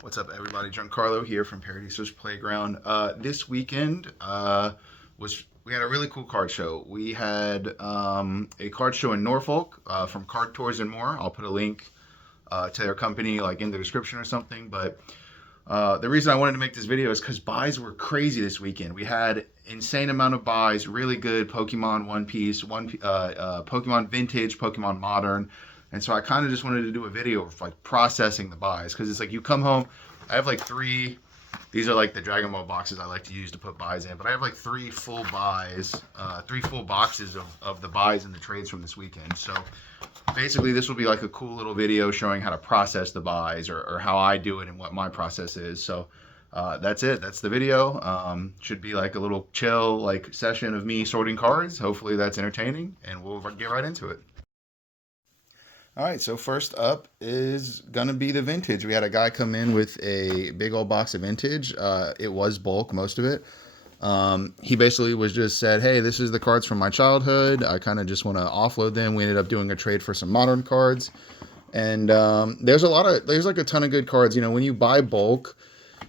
What's up, everybody? Giancarlo here from Paradiso's Playground. This weekend we had a really cool card show. We had a card show in Norfolk from Card Tours and More. I'll put a link to their company like in the description or something. But the reason I wanted to make this video is because buys were crazy this weekend. We had insane amount of buys, really good Pokemon One Piece, Pokemon Vintage, Pokemon Modern. And so I kind of just wanted to do a video of like processing the buys because it's like you come home. I have like three. These are like the Dragon Ball boxes I like to use to put buys in. But I have like three full boxes of the buys and the trades from this weekend. So basically, this will be like a cool little video showing how to process the buys or how I do it and what my process is. So that's it. That's the video. Should be like a little chill like session of me sorting cards. Hopefully that's entertaining, and we'll get right into it. All right, so first up is gonna be the vintage. We had a guy come in with a big old box of vintage. It was bulk, most of it. He basically was just said, "Hey, this is the cards from my childhood. I kind of just want to offload them." We ended up doing a trade for some modern cards, and there's like a ton of good cards. You know, when you buy bulk,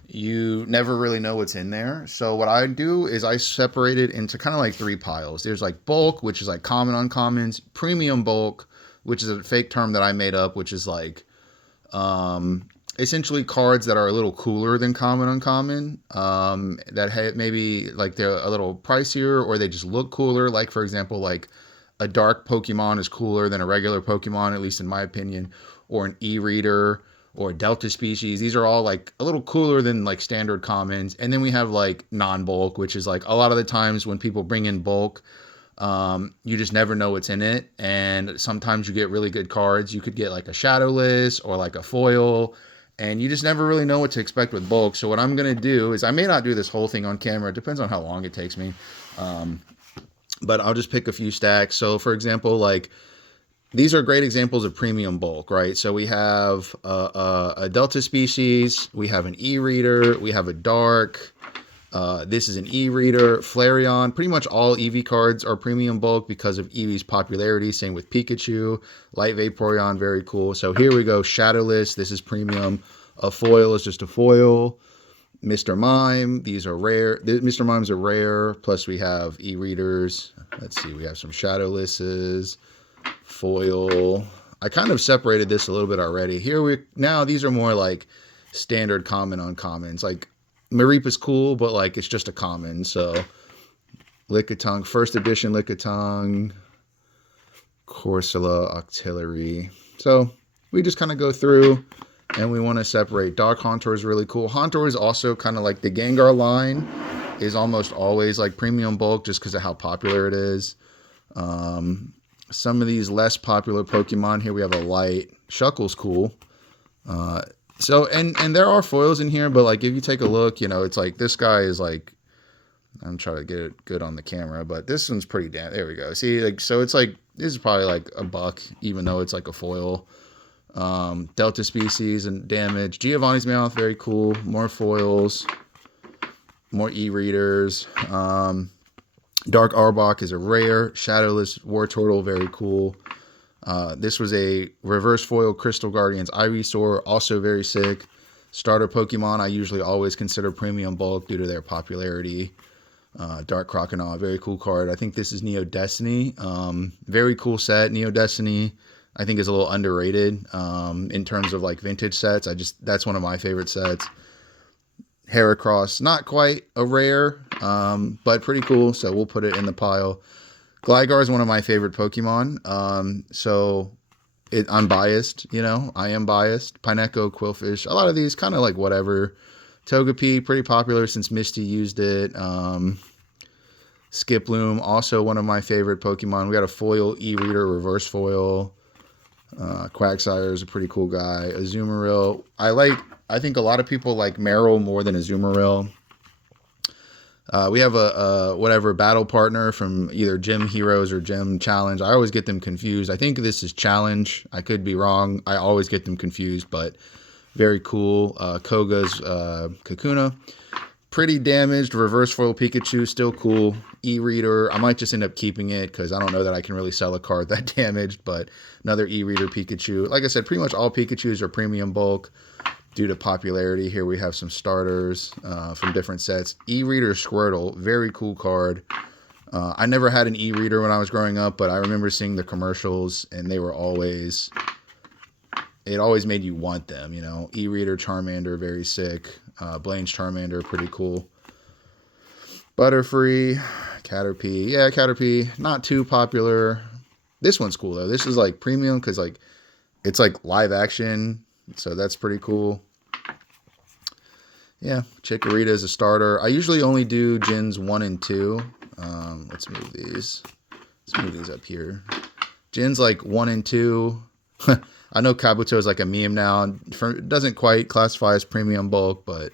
you never really know what's in there. So what I do is I separate it into kind of like three piles. There's like bulk, which is like common uncommons, premium bulk, which is a fake term that I made up, which is like essentially cards that are a little cooler than common uncommon, that maybe like they're a little pricier or they just look cooler. Like, for example, like a dark Pokemon is cooler than a regular Pokemon, at least in my opinion, or an e-reader or a Delta species. These are all like a little cooler than like standard commons. And then we have like non-bulk, which is like a lot of the times when people bring in bulk, you just never know what's in it. And sometimes you get really good cards. You could get like a shadowless or like a foil, and you just never really know what to expect with bulk. So what I'm going to do is I may not do this whole thing on camera. It depends on how long it takes me. But I'll just pick a few stacks. So for example, like these are great examples of premium bulk, right? So we have a Delta species, we have an e-reader, we have a dark, this is an e-reader, Flareon. Pretty much all Eevee cards are premium bulk because of Eevee's popularity. Same with Pikachu, Light Vaporeon, very cool. So here we go, Shadowless, this is premium. A foil is just a foil. Mr. Mime, these are rare. Mr. Mimes are rare. Plus we have e-readers. Let's see, we have some Shadowlesses. Foil. I kind of separated this a little bit already. Now these are more like standard common uncommons. Like Mareep cool, but like it's just a common. So Lickitung, first edition Lickitung, Corsola, Octillery. So we just kind of go through and we want to separate. Dark Haunter is really cool. Haunter is also kind of like the Gengar line is almost always like premium bulk just because of how popular it is. Some of these less popular Pokemon, here we have a light. Shuckle's cool. And there are foils in here, but like if you take a look, you know, it's like this guy is like, I'm trying to get it good on the camera, but this one's pretty damn, there we go. See, like, so it's like, this is probably like $1, even though it's like a foil. Delta species and damage. Giovanni's Mouth, very cool. More foils. More e-readers. Dark Arbok is a rare. Shadowless War Turtle, very cool. This was a reverse foil Crystal Guardians Ivysaur, also very sick. Starter Pokemon, I usually always consider premium bulk due to their popularity. Dark Crocodile, very cool card. I think this is Neo Destiny. Very cool set. Neo Destiny, I think, is a little underrated in terms of like vintage sets. That's one of my favorite sets. Heracross, not quite a rare, but pretty cool. So we'll put it in the pile. Gligar is one of my favorite Pokemon. So I'm biased, you know, I am biased. Pineco, Quillfish, a lot of these kind of like whatever. Togepi, pretty popular since Misty used it. Skiploom, also one of my favorite Pokemon. We got a foil e-reader, reverse foil. Quagsire is a pretty cool guy. Azumarill, I think a lot of people like Meryl more than Azumarill. We have a whatever battle partner from either Gym Heroes or Gym Challenge. I always get them confused. I think this is Challenge. I could be wrong. I always get them confused, but very cool. Koga's Kakuna. Pretty damaged. Reverse foil Pikachu, still cool. E-reader, I might just end up keeping it because I don't know that I can really sell a card that damaged, but another e-reader Pikachu. Like I said, pretty much all Pikachus are premium bulk. due to popularity. Here we have some starters from different sets. E-Reader Squirtle, very cool card. I never had an e-reader when I was growing up, but I remember seeing the commercials, and they were always, it always made you want them, you know. E-reader Charmander, very sick. Blaine's Charmander, pretty cool. Butterfree, Caterpie. Yeah, Caterpie, not too popular. This one's cool, though. This is, like, premium because, like, it's, like, live action, so that's pretty cool. Yeah, Chikorita is a starter. I usually only do Gens 1 and 2. Let's move these. Let's move these up here. Gens like 1 and 2. I know Kabuto is like a meme now. It doesn't quite classify as premium bulk, but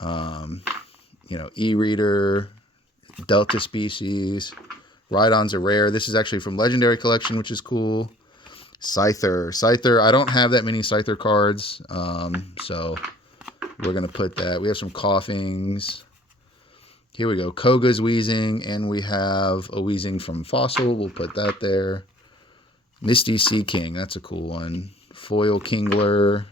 you know, E-Reader, Delta Species, Rhydon's a rare. This is actually from Legendary Collection, which is cool. Scyther. I don't have that many Scyther cards, so we're gonna put that. We have some Coughings. Here we go. Koga's Weezing, and we have a Weezing from Fossil. We'll put that there. Misty Sea King. That's a cool one. Foil Kingler.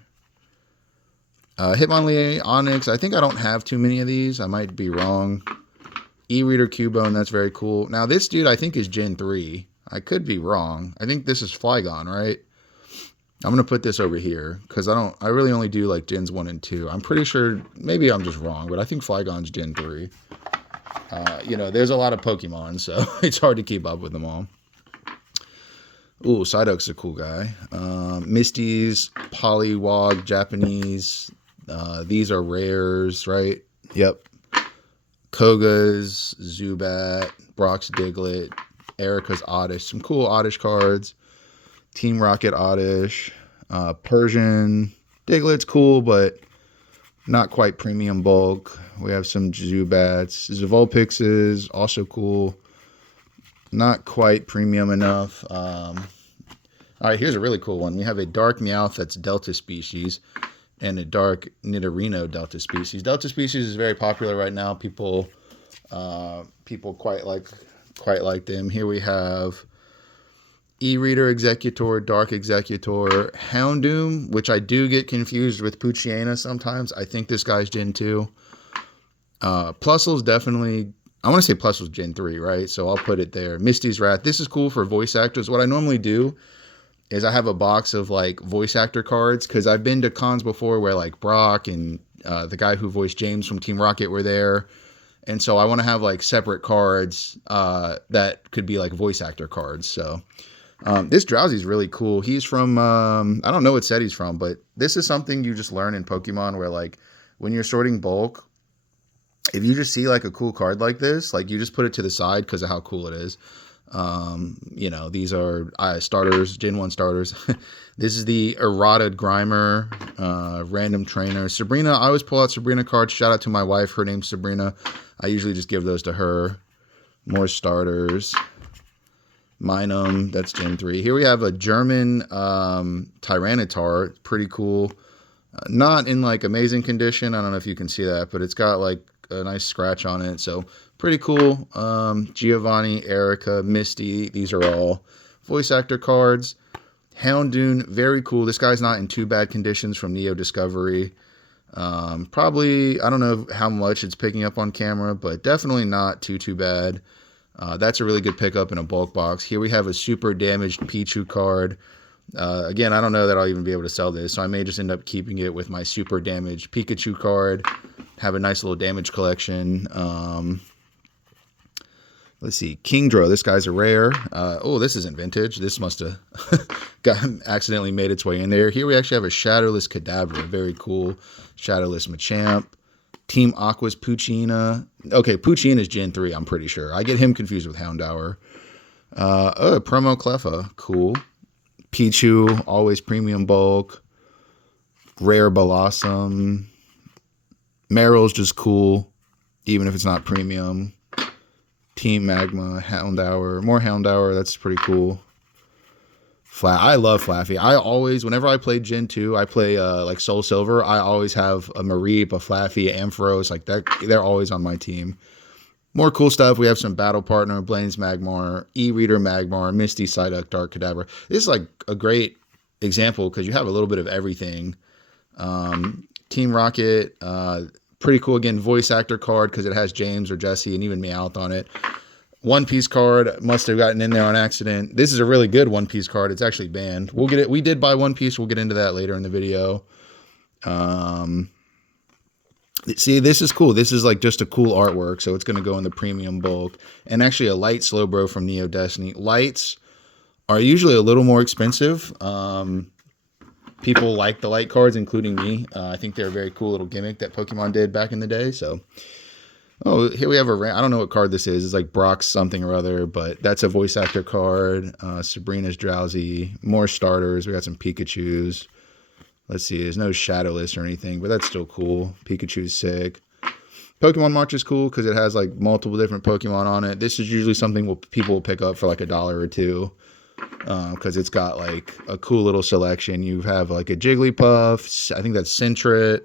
Hitmonlee Onyx. I think I don't have too many of these. I might be wrong. E-Reader Cubone. That's very cool. Now, this dude I think is Gen 3. I could be wrong. I think this is Flygon, right? I'm going to put this over here because I really only do like Gens 1 and 2. I'm pretty sure, maybe I'm just wrong, but I think Flygon's Gen 3. You know, there's a lot of Pokemon, so it's hard to keep up with them all. Ooh, Psyduck's a cool guy. Misty's, Poliwag, Japanese. These are rares, right? Yep. Koga's, Zubat, Brock's Diglett, Erica's Oddish. Some cool Oddish cards. Team Rocket Oddish. Persian. Diglett's cool, but not quite premium bulk. We have some Zubats. Vulpix is also cool. Not quite premium enough. All right, here's a really cool one. We have a Dark Meowth that's Delta Species and a Dark Nidorino Delta Species. Delta Species is very popular right now. People quite like them. Here we have E-Reader Executor, Dark Executor, Houndoom, which I do get confused with Poochyena sometimes. I think this guy's Gen 2. Plusle's definitely, I want to say Plusle's Gen 3, right? So I'll put it there. Misty's Wrath. This is cool for voice actors. What I normally do is I have a box of like voice actor cards because I've been to cons before where like Brock and the guy who voiced James from Team Rocket were there. And so I want to have like separate cards that could be like voice actor cards. So this Drowsy's really cool. He's from, I don't know what set he's from, but this is something you just learn in Pokemon where like when you're sorting bulk, if you just see like a cool card like this, like you just put it to the side because of how cool it is. You know, these are starters, Gen 1 starters. This is the Errata Grimer, random trainer. Sabrina, I always pull out Sabrina cards. Shout out to my wife. Her name's Sabrina. I usually just give those to her. More starters. Minum, that's Gen 3. Here we have a German Tyranitar. Pretty cool. Not in like amazing condition. I don't know if you can see that, but it's got like a nice scratch on it. So pretty cool. Giovanni, Erica, Misty. These are all voice actor cards. Houndoom, very cool. This guy's not in too bad conditions from Neo Discovery. Probably, I don't know how much it's picking up on camera, but definitely not too bad. That's a really good pickup in a bulk box. Here we have a super damaged Pichu card. Again, I don't know that I'll even be able to sell this, so I may just end up keeping it with my super damaged Pikachu card. Have a nice little damage collection. Let's see, Kingdra. This guy's a rare. Oh, this isn't vintage. This must have accidentally made its way in there. Here we actually have a Shadowless Kadabra. Very cool. Shadowless Machamp. Team Aqua's Poochyena. Okay, Poochyena is Gen 3, I'm pretty sure. I get him confused with Houndour. Promo Cleffa. Cool. Pichu, always premium bulk. Rare Blossom. Meryl's just cool, even if it's not premium. Team Magma, Houndour. More Houndour, that's pretty cool. I love Flaffy. I always, whenever I play Gen 2, I play like Soul Silver, I always have a Mareep, a Flaffy, Ampharos, like that. They're always on my team. More cool stuff. We have some Battle Partner, Blaine's Magmar, E-Reader Magmar, Misty, Psyduck, Dark Kadabra. This is like a great example because you have a little bit of everything. Team Rocket, pretty cool. Again, voice actor card because it has James or Jesse and even Meowth on it. One Piece card, must have gotten in there on accident. This is a really good One Piece card. It's actually banned. We'll get it. We did buy One Piece. We'll get into that later in the video. See, this is cool. This is like just a cool artwork, so it's going to go in the premium bulk. And actually a light Slowbro from Neo Destiny. Lights are usually a little more expensive. People like the light cards, including me. I think they're a very cool little gimmick that Pokemon did back in the day. So, oh, here we have I don't know what card this is. It's like Brock's something or other, but that's a voice actor card. Sabrina's Drowsy. More starters. We got some Pikachus. Let's see. There's no Shadowless or anything, but that's still cool. Pikachu's sick. Pokemon March is cool because it has like multiple different Pokemon on it. This is usually something people will pick up for like $1 or $2. Because it's got like a cool little selection. You have like a Jigglypuff, I think that's Sentret,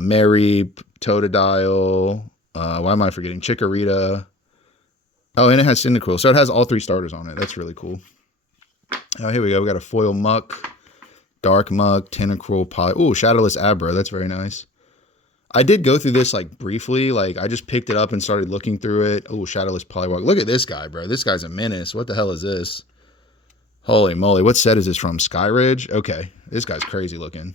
Mary, Totodile, why am I forgetting? Chikorita. Oh, and it has Cyndaquil. So it has all 3 starters on it. That's really cool. Oh, here we go. We got a foil Muck, Dark Muck, Tentacruel, oh, Shadowless Abra. That's very nice. I did go through this like briefly. Like I just picked it up and started looking through it. Oh, Shadowless Poliwag. Look at this guy, bro. This guy's a menace. What the hell is this? Holy moly. What set is this from? Skyridge? Okay. This guy's crazy looking.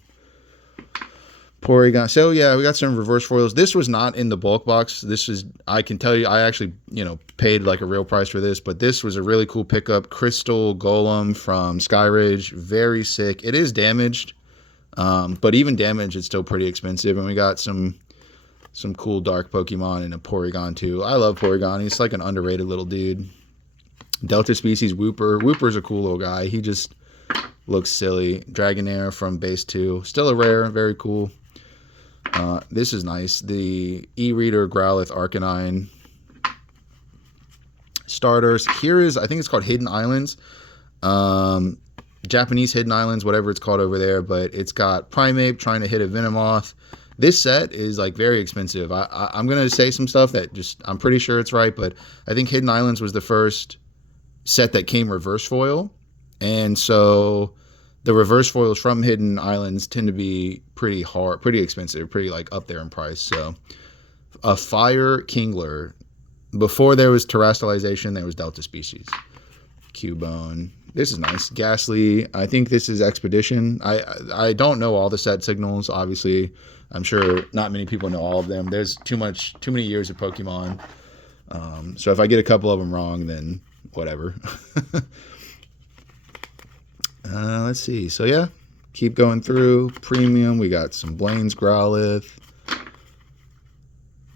Porygon. So yeah, we got some reverse foils. This was not in the bulk box. This is, I can tell you, I actually, paid like a real price for this, but this was a really cool pickup. Crystal Golem from Skyridge. Very sick. It is damaged. But even damage, it's still pretty expensive. And we got some cool dark Pokemon and a Porygon too. I love Porygon. He's like an underrated little dude. Delta Species Wooper. Wooper's a cool little guy. He just looks silly. Dragonair from base 2. Still a rare. Very cool. This is nice. The E-Reader Growlithe Arcanine. Starters. Here is, I think it's called Hidden Islands. Japanese Hidden Islands, whatever it's called over there, but it's got Primeape trying to hit a Venomoth. This set is like very expensive. I'm going to say some stuff that just, I'm pretty sure it's right, but I think Hidden Islands was the first set that came reverse foil. And so the reverse foils from Hidden Islands tend to be pretty expensive, pretty like up there in price. So a Fire Kingler. Before there was terrestrialization, there was Delta Species. Cubone. This is nice. Ghastly. I think this is Expedition. I don't know all the set signals. Obviously, I'm sure not many people know all of them. There's too many years of Pokemon. So if I get a couple of them wrong, then whatever. Let's see. So yeah, keep going through. Premium. We got some Blaine's Growlithe,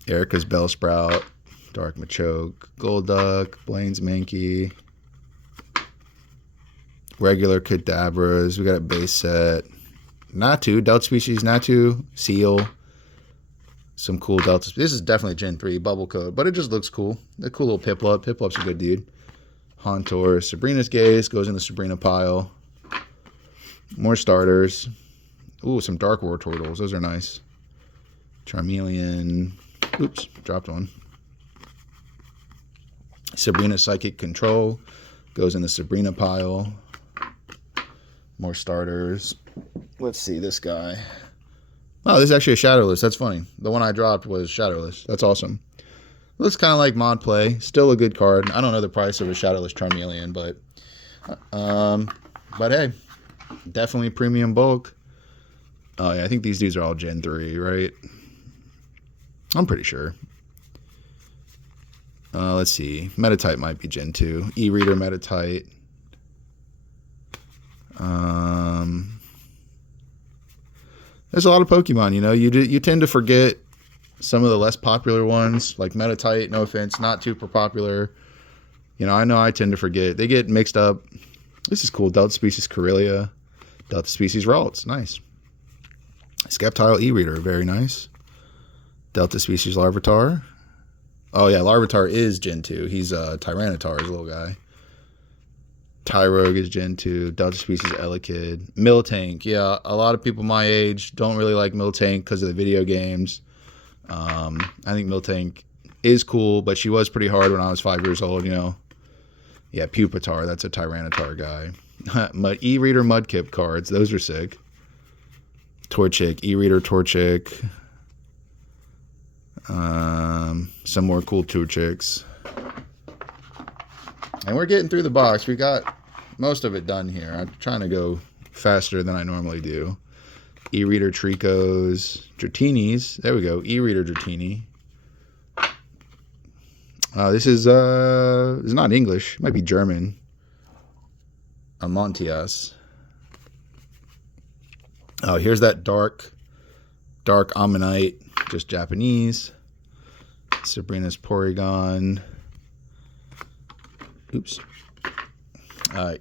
Erica's Bellsprout, Dark Machoke, Golduck, Blaine's Mankey. Regular Kadabras. We got a base set. Natu. Delta Species Natu. Seal. Some cool Delta. This is definitely Gen 3 bubble code, but it just looks cool. A cool little Piplup. Piplup's a good dude. Hauntor. Sabrina's Gaze. Goes in the Sabrina pile. More starters. Ooh, some Dark War Turtles. Those are nice. Charmeleon. Oops. Dropped one. Sabrina Psychic Control. Goes in the Sabrina pile. More starters. Let's see this guy. Oh, this is actually a Shadowless. That's funny. The one I dropped was Shadowless. That's awesome. Looks kind of like Mod Play. Still a good card. I don't know the price of a Shadowless Charmeleon, but hey, definitely premium bulk. Oh yeah, I think these dudes are all Gen 3, right? I'm pretty sure. Let's see. Metatype might be Gen 2. E-Reader Metatype. There's a lot of Pokemon, you tend to forget some of the less popular ones, like Metatype, no offense, not super popular. I know I tend to forget. They get mixed up. This is cool. Delta Species Corellia. Delta Species Ralts. Nice. Sceptile E-Reader. Very nice. Delta Species Larvitar. Oh, yeah. Larvitar is Gen 2. He's Tyranitar, his little guy. Tyrogue is Gen 2. Delta Species Elekid. Miltank. Yeah, a lot of people my age don't really like Miltank because of the video games. I think Miltank is cool, but she was pretty hard when I was 5 years old, Yeah, Pupitar. That's a Tyranitar guy. E-Reader Mudkip cards. Those are sick. Torchic, e-reader Torchic. Some more cool Torchics. And we're getting through the box. We got most of it done here. I'm trying to go faster than I normally do. E-reader Tricos, Dratini's. There we go. E-reader Dratini. This is it's not English. It might be German. Amontias. Oh, here's that dark Ammonite, just Japanese. Sabrina's Porygon. Oops.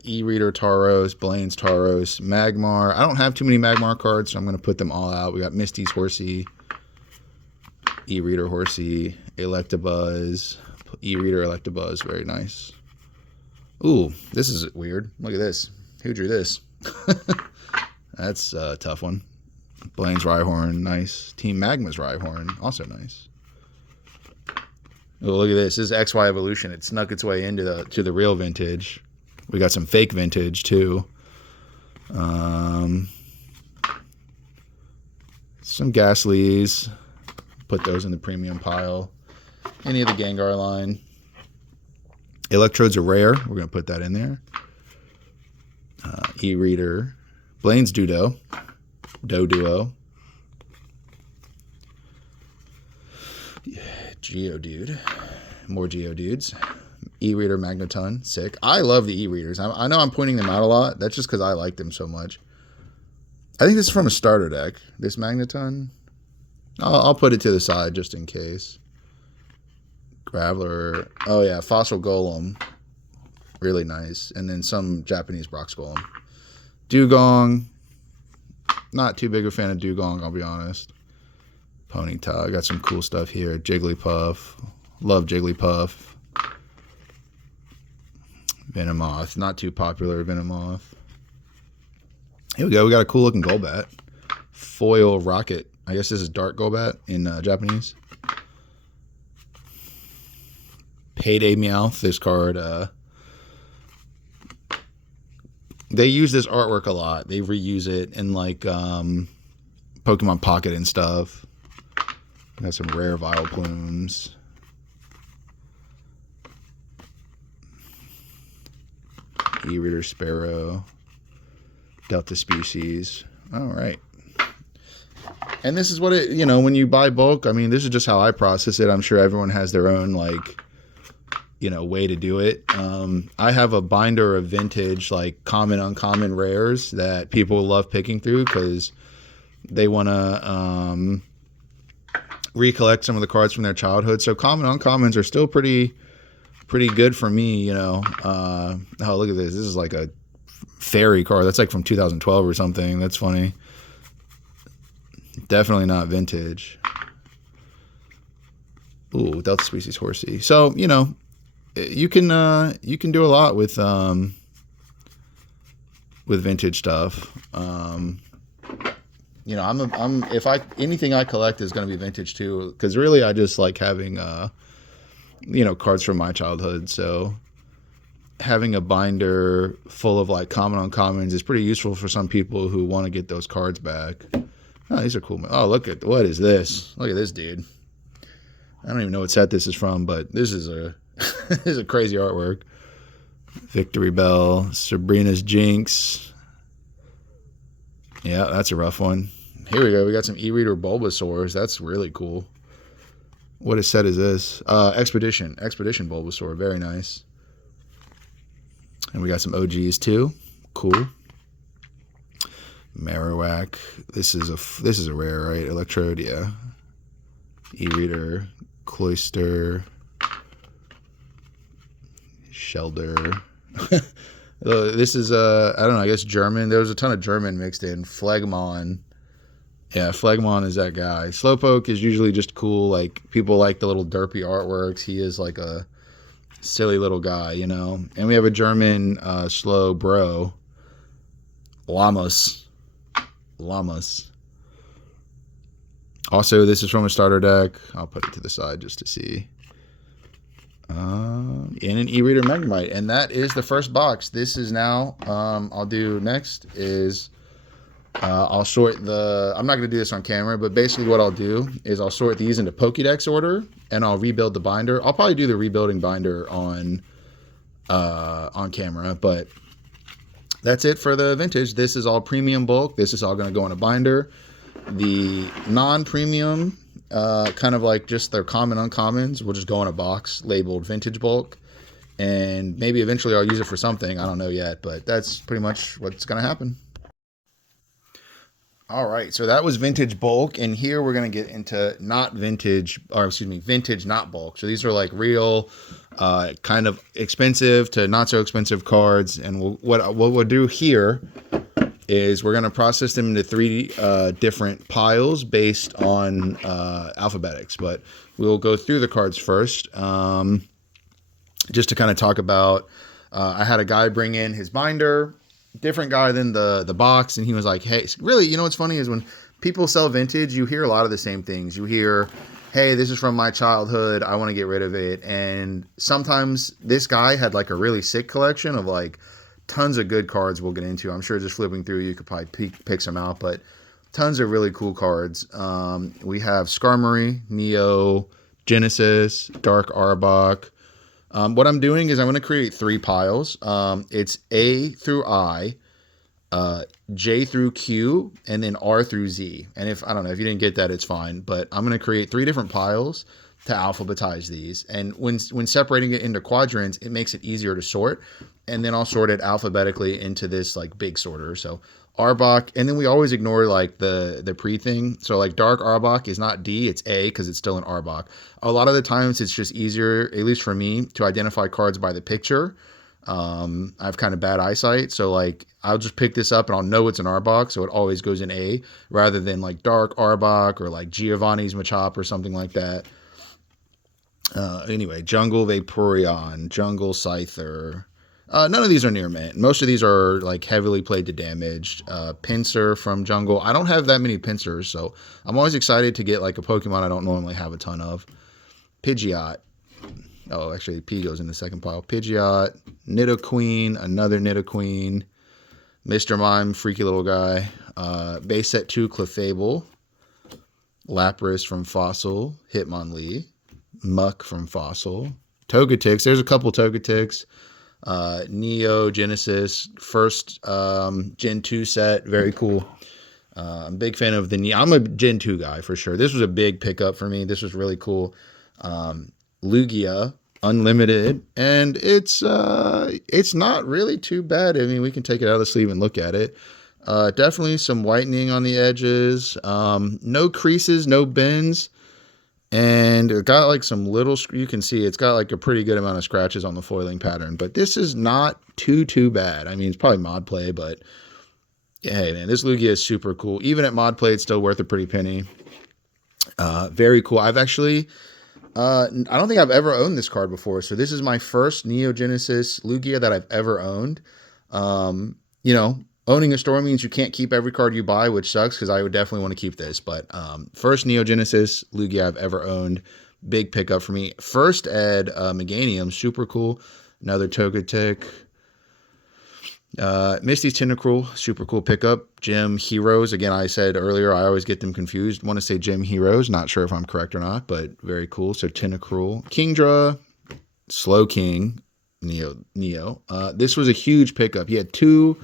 E-reader Tauros, Blaine's Tauros, Magmar. I don't have too many Magmar cards, so I'm going to put them all out. We got Misty's Horsey, E-reader Horsey, Electabuzz, E-reader Electabuzz, very nice. Ooh, this is weird. Look at this. Who drew this? That's a tough one. Blaine's Rhyhorn, nice. Team Magma's Rhyhorn, also nice. Oh, look at this. This is XY Evolution. It snuck its way into the real vintage. We got some fake vintage too. Some Ghastlies. Put those in the premium pile. Any of the Gengar line. Electrodes are rare. We're going to put that in there. E-reader. Blaine's Doduo. Geodude. More Geodudes. E-reader Magneton. Sick. I love the E-readers. I know I'm pointing them out a lot. That's just because I like them so much. I think this is from a starter deck. This Magneton. I'll put it to the side just in case. Graveler. Oh yeah, Fossil Golem. Really nice. And then some Japanese Brox Golem. Dugong. Not too big a fan of Dugong, I'll be honest. Ponyta. Got some cool stuff here. Jigglypuff. Love Jigglypuff. Venomoth. Not too popular, Venomoth. Here we go. We got a cool looking Golbat. Foil Rocket. I guess this is Dark Golbat in Japanese. Payday Meowth. This card, they use this artwork a lot. They reuse it in like Pokemon Pocket and stuff. Got some rare Vileplumes. E-reader Sparrow. Delta Species. All right. And this is what it, when you buy bulk, I mean, this is just how I process it. I'm sure everyone has their own, like, way to do it. I have a binder of vintage, like, common, uncommon rares that people love picking through because they want to recollect some of the cards from their childhood. So common, uncommons are still pretty good for me, Oh, look at this. This is like a fairy card. That's like from 2012 or something. That's funny. Definitely not vintage. Ooh, Delta Species Horsey. So, you can do a lot with vintage stuff. Anything I collect is going to be vintage too, because really I just like having cards from my childhood. So having a binder full of like common uncommons is pretty useful for some people who want to get those cards back. Oh, these are cool. Oh, what is this? Look at this dude. I don't even know what set this is from, but this is a this is a crazy artwork. Victory Bell, Sabrina's Jinx. Yeah, that's a rough one. Here we go. We got some E-reader Bulbasaurs. That's really cool. What set is this? Expedition Bulbasaur. Very nice. And we got some OGs too. Cool. Marowak. This is a rare, right? Electrode, yeah. E-reader, Cloyster, Shelder. This is I don't know, I guess German. There was a ton of German mixed in. Phlegmon. Yeah, Phlegmon is that guy. Slowpoke is usually just cool. Like, people like the little derpy artworks. He is like a silly little guy, And we have a German slow bro. Llamas. Also, this is from a starter deck. I'll put it to the side just to see. And an E-reader Magnemite. And that is the first box. This is now, I'll do next is I'll sort I'm not going to do this on camera, but basically what I'll do is I'll sort these into Pokédex order, and I'll rebuild the binder. I'll probably do the rebuilding binder on camera, but that's it for the vintage. This is all premium bulk. This is all going to go in a binder. The non-premium, kind of like just their common uncommons, will just go in a box labeled vintage bulk. And maybe eventually I'll use it for something. I don't know yet, but that's pretty much what's going to happen. All right, so that was vintage bulk, and here we're gonna get into not vintage, or excuse me, vintage not bulk. So these are like real, kind of expensive to not so expensive cards, and what we'll do here is we're gonna process them into three different piles based on alphabetics. But we'll go through the cards first, just to kind of talk about. I had a guy bring in his binder. Different guy than the box, and he was like, hey, really, you know what's funny is when people sell vintage, you hear a lot of the same things. You hear, hey, this is from my childhood, I want to get rid of it. And sometimes this guy had like a really sick collection of like tons of good cards we'll get into. I'm sure just flipping through you could probably pick some out, but tons of really cool cards. We have Skarmory, Neo, Genesis, Dark Arbok. What I'm doing is I'm going to create three piles. It's A through I, J through Q, and then R through Z. And if, I don't know, if you didn't get that, it's fine. But I'm going to create three different piles to alphabetize these. And when separating it into quadrants, it makes it easier to sort. And then I'll sort it alphabetically into this like big sorter. So Arbok, and then we always ignore like the pre thing. So like Dark Arbok is not D, it's A because it's still an Arbok. A lot of the times it's just easier, at least for me, to identify cards by the picture. I have kind of bad eyesight, so like I'll just pick this up and I'll know it's an Arbok, so it always goes in A rather than like Dark Arbok or like Giovanni's Machop or something like that. Anyway, Jungle Vaporeon, Jungle Scyther. None of these are near mint. Most of these are like heavily played to damaged. Pinsir from Jungle. I don't have that many Pinsirs, so I'm always excited to get like a Pokemon I don't normally have a ton of. Pidgeot. Oh, actually, P goes in the second pile. Pidgeot, Nidoqueen, another Nidoqueen, Mr. Mime, freaky little guy. Base set 2, Clefable, Lapras from Fossil, Hitmonlee, Muck from Fossil, Togetix. There's a couple Togetix. Neo, Genesis, first Gen 2 set, very cool. I'm a big fan of the Neo. I'm a Gen 2 guy for sure. This was a big pickup for me. This was really cool. Lugia, unlimited, and it's not really too bad. I mean, we can take it out of the sleeve and look at it. Definitely some whitening on the edges. No creases, no bends. And it got like some little, you can see it's got like a pretty good amount of scratches on the foiling pattern, but this is not too bad. I mean, it's probably mod play, but yeah, hey man, this Lugia is super cool. Even at mod play, it's still worth a pretty penny. Very cool. I've actually, I don't think I've ever owned this card before. So this is my first Neo Genesis Lugia that I've ever owned. You know, owning a store means you can't keep every card you buy, which sucks because I would definitely want to keep this. But first Neo Genesis Lugia I've ever owned. Big pickup for me. First Ed Meganium, super cool. Another Togetic. Misty's Tentacruel, super cool pickup. Gym Heroes, again, I said earlier, I always get them confused. Want to say Gym Heroes, not sure if I'm correct or not, but very cool. So Tentacruel. Kingdra, Slow King, Neo. This was a huge pickup. He had two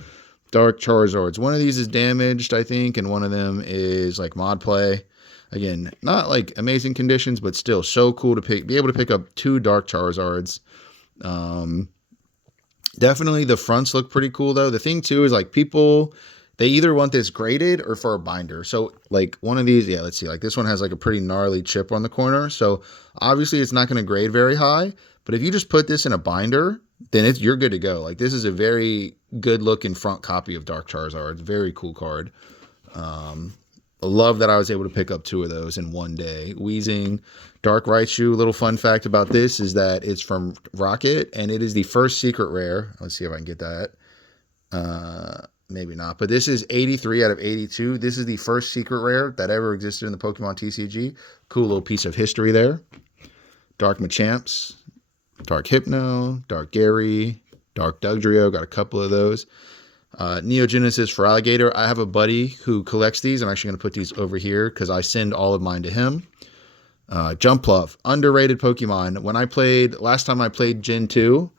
Dark Charizards. One of these is damaged, I think, and one of them is like mod play. Again, not like amazing conditions, but still so cool to be able to pick up two Dark Charizards. Definitely the fronts look pretty cool though. The thing too is like people, they either want this graded or for a binder. So like one of these, yeah, let's see, like this one has like a pretty gnarly chip on the corner. So obviously it's not going to grade very high, but if you just put this in a binder, then you're good to go. Like this is a very good looking front copy of Dark Charizard. Very cool card. I love that I was able to pick up two of those in one day. Wheezing, Dark Raichu. Little fun fact about this is that it's from Rocket, and it is the first secret rare. Let's see if I can get that. Maybe not, but this is 83 out of 82. This is the first secret rare that ever existed in the Pokemon TCG. Cool little piece of history there. Dark Machamps, Dark Hypno, Dark Gary, Dark Dugtrio. Got a couple of those. Neogenesis for Alligator. I have a buddy who collects these. I'm actually going to put these over here because I send all of mine to him. Jumpluff, underrated Pokemon. Last time I played Gen 2,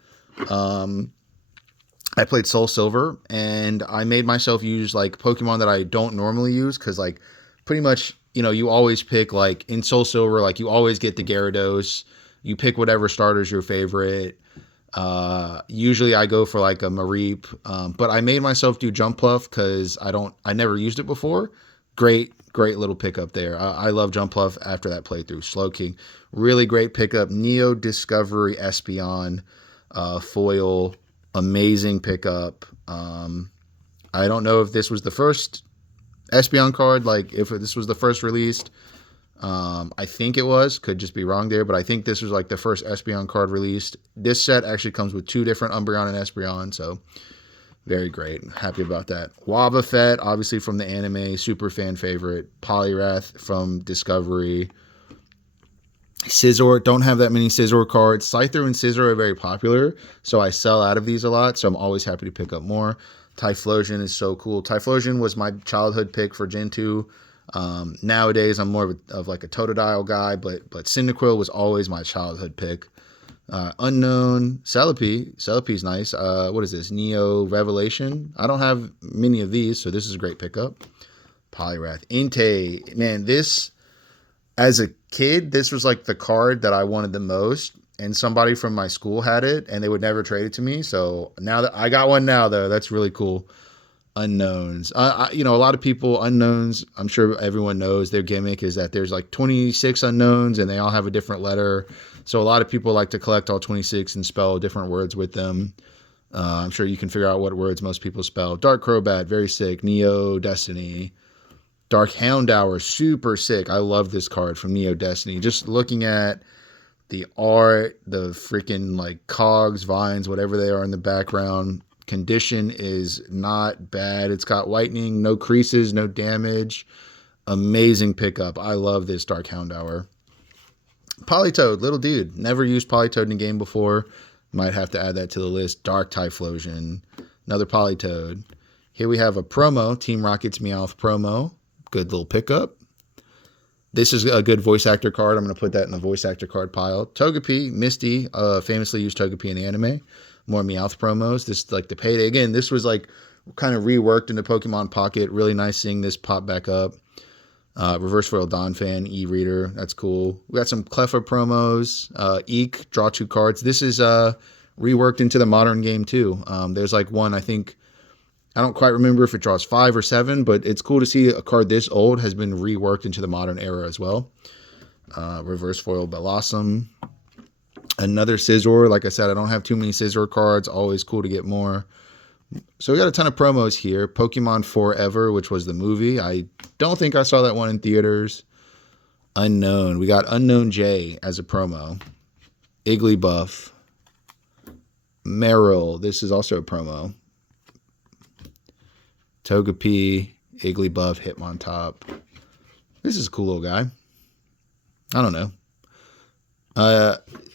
I played Soul Silver, and I made myself use like Pokemon that I don't normally use because like pretty much, you always pick like in Soul Silver, like you always get the Gyarados. You pick whatever starter's your favorite. Usually I go for like a Mareep, but I made myself do Jumpluff because I never used it before. Great little pickup there. I love Jumpluff after that playthrough. Slowking, really great pickup. Neo Discovery Espeon, foil, amazing pickup. I don't know if this was the first Espeon card, like if this was the first released. I think it was, could just be wrong there, but I think this was like the first Espeon card released. This set actually comes with 2 different Umbreon and Espeon, so very great. Happy about that. Wobbuffet, obviously from the anime, super fan favorite. Poliwrath from Discovery. Scizor, don't have that many Scizor cards. Scyther and Scizor are very popular, so I sell out of these a lot, so I'm always happy to pick up more. Typhlosion is so cool. Typhlosion was my childhood pick for Gen 2. Nowadays, I'm more of like a Totodile guy, but Cyndaquil was always my childhood pick. Unknown, Celepi's nice. What is this? Neo Revelation. I don't have many of these, so this is a great pickup. Poliwrath. Entei. Man, this, as a kid, this was like the card that I wanted the most, and somebody from my school had it, and they would never trade it to me, so now that I got one now, though, that's really cool. Unknowns. A lot of people, unknowns, I'm sure everyone knows their gimmick is that there's like 26 unknowns and they all have a different letter. So a lot of people like to collect all 26 and spell different words with them. I'm sure you can figure out what words most people spell. Dark Crobat, very sick. Neo Destiny. Dark Houndour, super sick. I love this card from Neo Destiny. Just looking at the art, the freaking like cogs, vines, whatever they are in the background. Condition is not bad. It's got whitening, no creases, no damage. Amazing pickup. I love this Dark Houndour. Politoed, little dude. Never used Politoed in a game before. Might have to add that to the list. Dark Typhlosion. Another Politoed. Here we have a promo. Team Rocket's Meowth promo. Good little pickup. This is a good voice actor card. I'm going to put that in the voice actor card pile. Togepi, Misty, famously used Togepi in the anime. More Meowth promos. This is like the payday. Again, this was like kind of reworked into Pokemon Pocket. Really nice seeing this pop back up. Reverse Foil Donphan, E-Reader. That's cool. We got some Cleffa promos. Eek, draw 2 cards. This is reworked into the modern game too. There's like one, I think, I don't quite remember if it draws 5 or 7, but it's cool to see a card this old has been reworked into the modern era as well. Reverse Foil Blossom. Another Scizor. Like I said, I don't have too many Scizor cards. Always cool to get more. So we got a ton of promos here. Pokemon Forever, which was the movie. I don't think I saw that one in theaters. Unknown. We got Unknown J as a promo. Igglybuff. Meryl. This is also a promo. Togepi. Igglybuff. Hitmontop. This is a cool little guy. I don't know.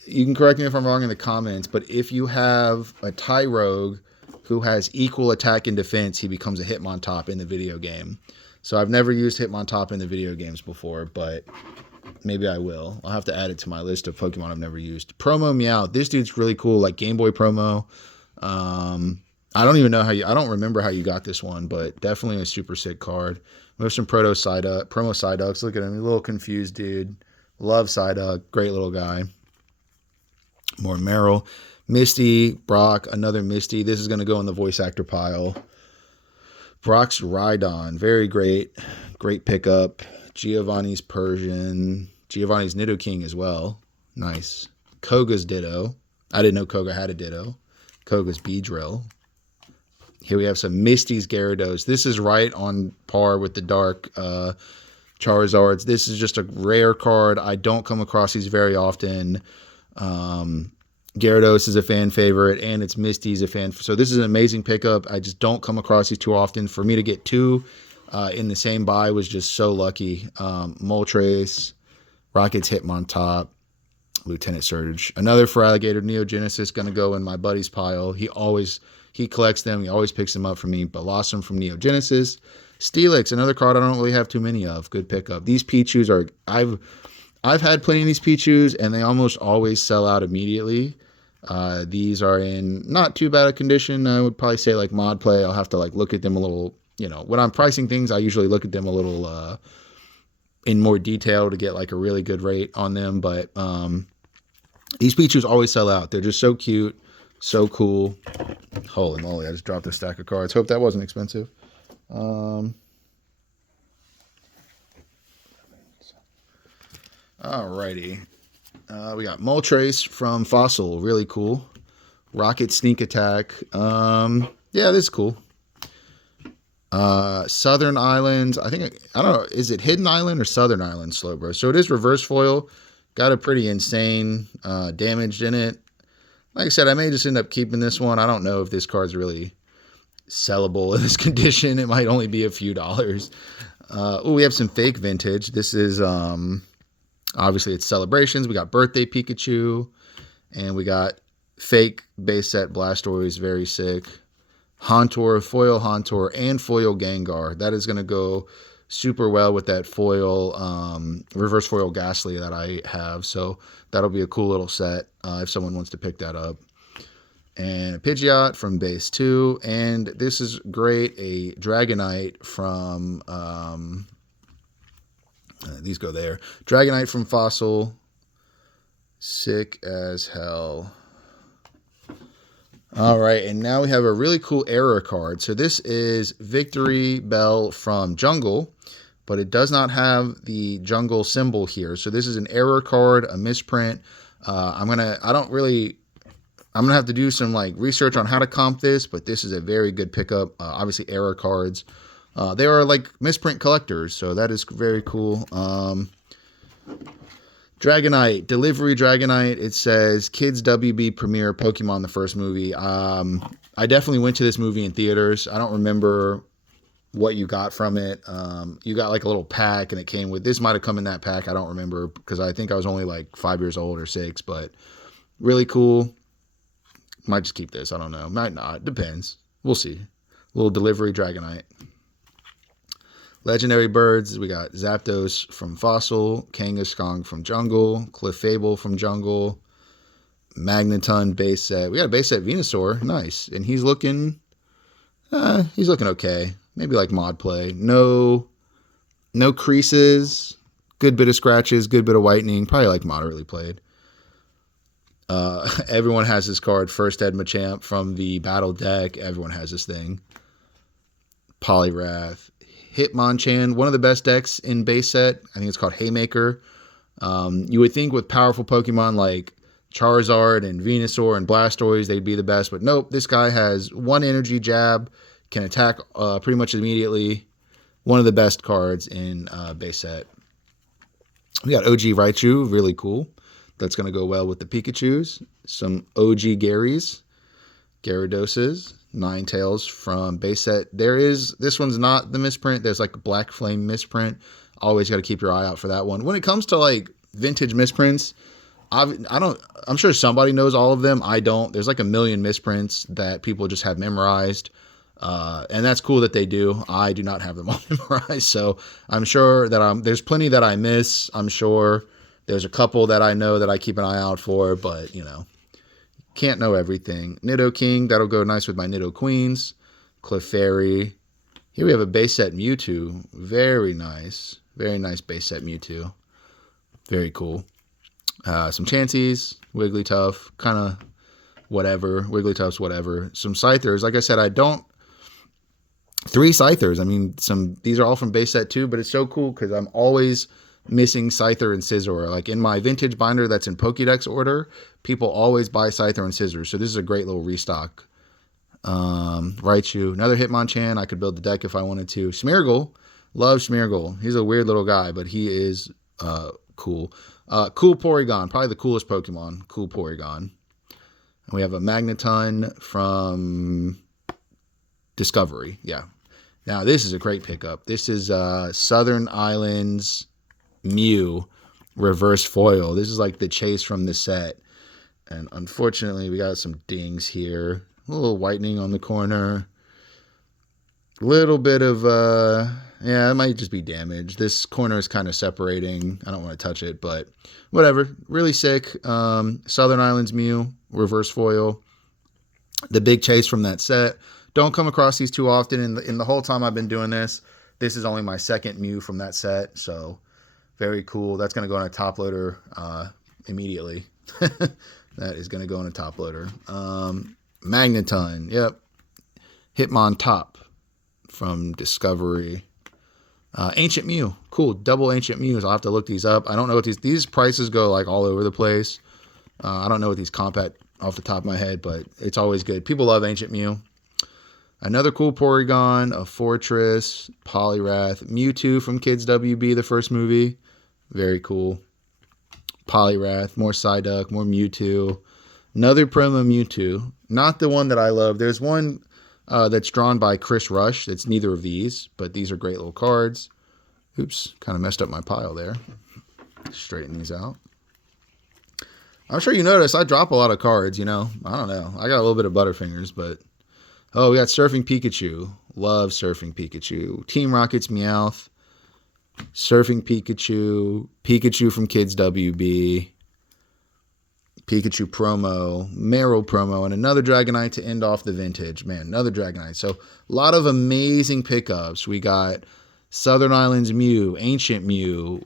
You can correct me if I'm wrong in the comments, but if you have a Tyrogue who has equal attack and defense, he becomes a Hitmontop in the video game. So I've never used Hitmontop in the video games before, but maybe I will. I'll have to add it to my list of Pokemon I've never used. Promo Meow. This dude's really cool, like Game Boy promo. I don't even know I don't remember how you got this one, but definitely a super sick card. We have some promo Psyducks. Look at him, a little confused dude. Love Psyduck, great little guy. More Meryl. Misty, Brock, another Misty. This is going to go in the voice actor pile. Brock's Rhydon, very great. Great pickup. Giovanni's Persian. Giovanni's Nidoking as well. Nice. Koga's Ditto. I didn't know Koga had a Ditto. Koga's Beedrill. Here we have some Misty's Gyarados. This is right on par with the Dark Charizards. This is just a rare card. I don't come across these very often. Gyarados is a fan favorite, and it's Misty's a fan. So this is an amazing pickup. I just don't come across these too often. For me to get 2 in the same buy was just so lucky. Moltres, Rocket's Hitmontop, Lieutenant Surge. Another for Alligator Neogenesis, going to go in my buddy's pile. He He collects them. He always picks them up for me. Blossom from Neo Genesis. Steelix, another card I don't really have too many of. Good pickup. These Pichus are I've had plenty of these Pichus, and they almost always sell out immediately. These are in not too bad a condition. I would probably say like mod play. I'll have to like look at them a little. When I'm pricing things, I usually look at them a little in more detail to get like a really good rate on them. But these Pichus always sell out. They're just so cute, so cool. Holy moly! I just dropped a stack of cards. Hope that wasn't expensive. Alrighty. We got Moltres from Fossil. Really cool. Rocket Sneak Attack. Yeah, this is cool. Southern Islands. I don't know. Is it Hidden Island or Southern Island Slowbro? So it is reverse foil. Got a pretty insane damage in it. Like I said, I may just end up keeping this one. I don't know if this card's really sellable in this condition. It might only be a few dollars. We have some fake vintage. This is obviously it's celebrations. We got birthday Pikachu, and we got fake base set Blastoise, very sick. Hauntor, foil Hauntor, and foil Gengar. That is going to go super well with that foil, reverse foil Ghastly that I have. So that'll be a cool little set if someone wants to pick that up. And a Pidgeot from base 2. And this is great, a Dragonite from, these go there. Dragonite from Fossil. Sick as hell. All right, and now we have a really cool error card. So this is Victory Bell from Jungle, but it does not have the jungle symbol here. So this is an error card, a misprint. I'm gonna have to do some like research on how to comp this, but this is a very good pickup. Obviously, error cards. They are like misprint collectors, so that is very cool. Dragonite, Delivery Dragonite. It says Kids WB premiere Pokemon the first movie. I definitely went to this movie in theaters. I don't remember what you got from it. You got like a little pack, and it came with, this might have come in that pack. I don't remember because I think I was only like 5 years old or 6, but really cool. Might just keep this. I don't know. Might not. Depends. We'll see. Little Delivery Dragonite. Legendary birds, we got Zapdos from Fossil, Kangaskhan from Jungle, Clefable from Jungle, Magneton base set. We got a base set Venusaur, nice. And he's looking okay. Maybe like mod play. No creases, good bit of scratches, good bit of whitening, probably like moderately played. Everyone has this card, First Ed Machamp from the battle deck. Everyone has this thing. Poliwrath. Hitmonchan, one of the best decks in base set. I think it's called Haymaker. You would think with powerful Pokemon like Charizard and Venusaur and Blastoise, they'd be the best. But nope, this guy has one energy jab, can attack pretty much immediately. One of the best cards in base set. We got OG Raichu, really cool. That's going to go well with the Pikachus. Some OG Garys, Gyarados. Ninetales from base set. This one's not the misprint. There's like a Black Flame misprint. Always got to keep your eye out for that one. When it comes to like vintage misprints, I'm sure somebody knows all of them. I don't. There's like a million misprints that people just have memorized. And that's cool that they do. I do not have them all memorized. So I'm sure that there's plenty that I miss. I'm sure there's a couple that I know that I keep an eye out for, but can't know everything. Nidoking, that'll go nice with my Nidoqueens. Clefairy. Here we have a base set Mewtwo. Very nice. Very nice base set Mewtwo. Very cool. Some Chanseys. Wigglytuff. Kind of whatever. Wigglytuff's whatever. Some Scythers. Like I said, 3 Scythers. I mean, these are all from base set too, but it's so cool because I'm always missing Scyther and Scizor. Like in my vintage binder that's in Pokédex order, people always buy Scyther and Scizor. So this is a great little restock. Raichu, another Hitmonchan. I could build the deck if I wanted to. Smeargle, love Smeargle. He's a weird little guy, but he is cool. Cool Porygon, probably the coolest Pokemon. Cool Porygon. And we have a Magneton from Discovery. Yeah. Now this is a great pickup. This is Southern Islands Mew reverse foil. This is like the chase from the set, and unfortunately we got some dings here. A little whitening on the corner. A little bit of, yeah, it might just be damage. This corner is kind of separating. I don't want to touch it, but whatever. Really sick. Southern Islands Mew, reverse foil. The big chase from that set. Don't come across these too often. In the whole time I've been doing this, this is only my second Mew from that set. So very cool. That's going to go in a top loader immediately. That is going to go in a top loader. Magneton. Yep. Hitmon Top from Discovery. Ancient Mew. Cool. Double Ancient Mews. I'll have to look these up. I don't know what these prices go like all over the place. I don't know what these comp at off the top of my head, but it's always good. People love Ancient Mew. Another cool Porygon, a Fortress, Poliwrath, Mewtwo from Kids WB, the first movie. Very cool. Poliwrath, more Psyduck, more Mewtwo. Another promo Mewtwo. Not the one that I love. There's one that's drawn by Chris Rush. It's neither of these, but these are great little cards. Oops, kind of messed up my pile there. Straighten these out. I'm sure you notice I drop a lot of cards, you know. I don't know. I got a little bit of Butterfingers, but... Oh, we got Surfing Pikachu. Love Surfing Pikachu. Team Rocket's Meowth. Surfing Pikachu. Pikachu from Kids WB. Pikachu promo. Meryl promo. And another Dragonite to end off the vintage. Man, another Dragonite. So, a lot of amazing pickups. We got Southern Islands Mew. Ancient Mew.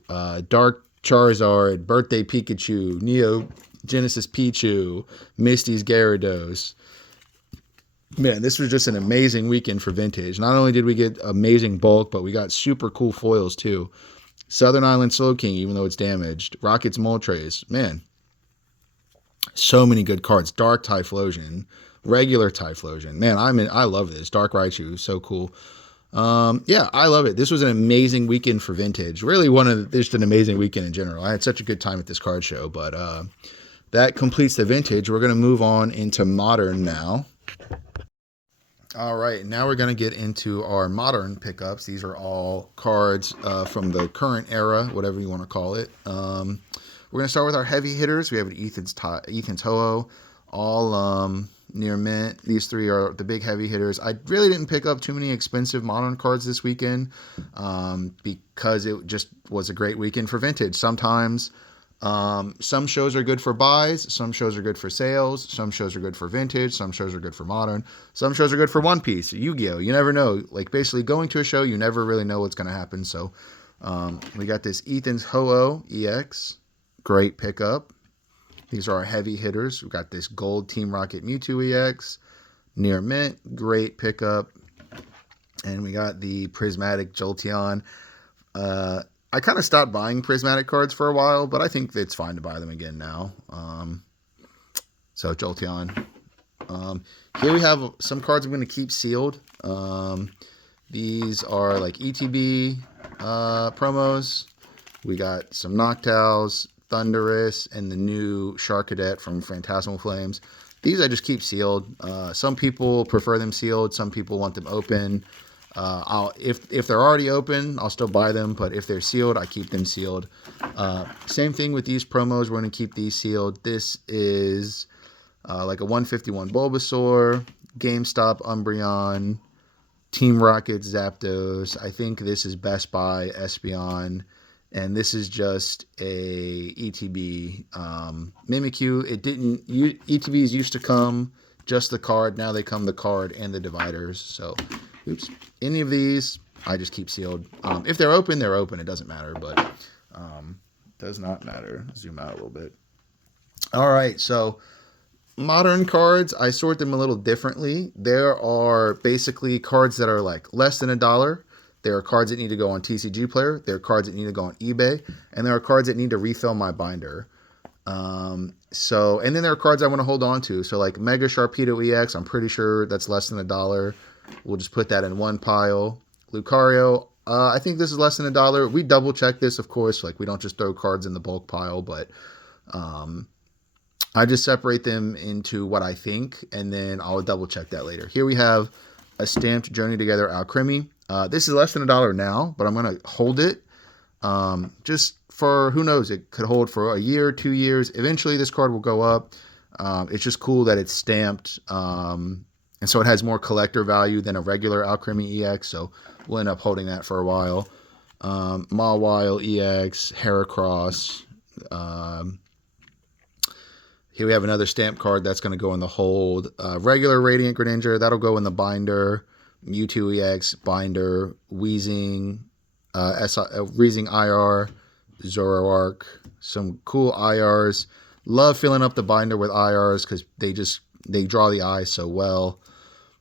Dark Charizard. Birthday Pikachu. Neo Genesis Pichu. Misty's Gyarados. Man, this was just an amazing weekend for vintage. Not only did we get amazing bulk, but we got super cool foils too. Southern Island Slowking, even though it's damaged. Rocket's Moltres. Man, so many good cards. Dark Typhlosion. Regular Typhlosion. Man, I love this. Dark Raichu. So cool. Yeah, I love it. This was an amazing weekend for vintage. Really just an amazing weekend in general. I had such a good time at this card show, but that completes the vintage. We're going to move on into modern now. All right, now we're going to get into our modern pickups. These are all cards from the current era, whatever you want to call it. We're going to start with our heavy hitters. We have an Ethan's Ho-Oh, all near mint. These three are the big heavy hitters. I really didn't pick up too many expensive modern cards this weekend because it just was a great weekend for vintage. Sometimes some shows are good for buys, some shows are good for sales, some shows are good for vintage, some shows are good for modern, some shows are good for One Piece, Yu-Gi-Oh! You never know. Like basically going to a show, you never really know what's going to happen. So we got this Ethan's Ho-Oh EX, great pickup. These are our heavy hitters. We've got this gold Team Rocket Mewtwo EX, near mint, great pickup. And we got the prismatic Jolteon. I kind of stopped buying prismatic cards for a while, but I think it's fine to buy them again now. So Jolteon. Here we have some cards I'm going to keep sealed. These are like ETB promos. We got some Noctowls, Thundurus, and the new Sharkadet from Phantasmal Flames. These I just keep sealed. Some people prefer them sealed. Some people want them open. If they're already open, I'll still buy them, but if they're sealed, I keep them sealed. Same thing with these promos. We're going to keep these sealed. This is like a 151 Bulbasaur, GameStop Umbreon, Team Rocket Zapdos. I think this is Best Buy Espeon, and this is just a ETB Mimikyu. ETBs used to come just the card. Now they come the card and the dividers. So, oops. Any of these, I just keep sealed. If they're open, they're open. It doesn't matter, but does not matter. Zoom out a little bit. All right, so modern cards, I sort them a little differently. There are basically cards that are like less than $1. There are cards that need to go on TCG Player. There are cards that need to go on eBay. And there are cards that need to refill my binder. And then there are cards I want to hold on to. So like Mega Sharpedo EX, I'm pretty sure that's less than $1. We'll just put that in one pile. Lucario, I think this is less than $1. We double check this, of course. Like we don't just throw cards in the bulk pile, but I just separate them into what I think, and then I'll double check that later. Here we have a stamped Journey Together Alcremie. This is less than $1 now, but I'm going to hold it. Just for, who knows, it could hold for a year, 2 years. Eventually this card will go up. It's just cool that it's stamped And so it has more collector value than a regular Alcremie EX. So we'll end up holding that for a while. Mawile EX, Heracross. Here we have another stamp card that's going to go in the hold. Regular Radiant Greninja, that'll go in the binder. Mewtwo EX, binder. Weezing, Weezing IR, Zoroark. Some cool IRs. Love filling up the binder with IRs because they draw the eye so well.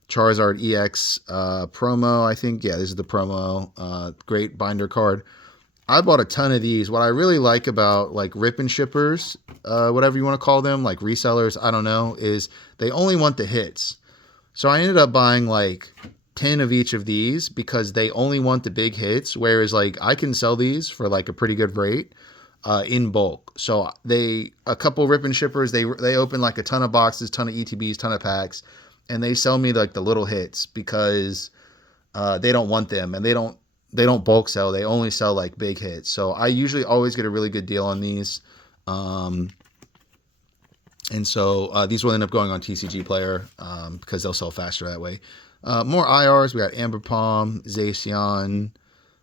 Charizard EX promo, I think. Yeah, this is the promo. Great binder card. I bought a ton of these. What I really like about like rip and shippers, whatever you want to call them, like resellers, I don't know, is they only want the hits. So I ended up buying like 10 of each of these because they only want the big hits. Whereas like I can sell these for like a pretty good rate in bulk. So a couple rip and shippers, they open like a ton of boxes, ton of ETBs, ton of packs, and they sell me like the little hits because they don't want them, and they don't bulk sell. They only sell like big hits. So I usually always get a really good deal on these. And so these will end up going on TCG Player because they'll sell faster that way. More IRs. We got Amber Palm, Zacian,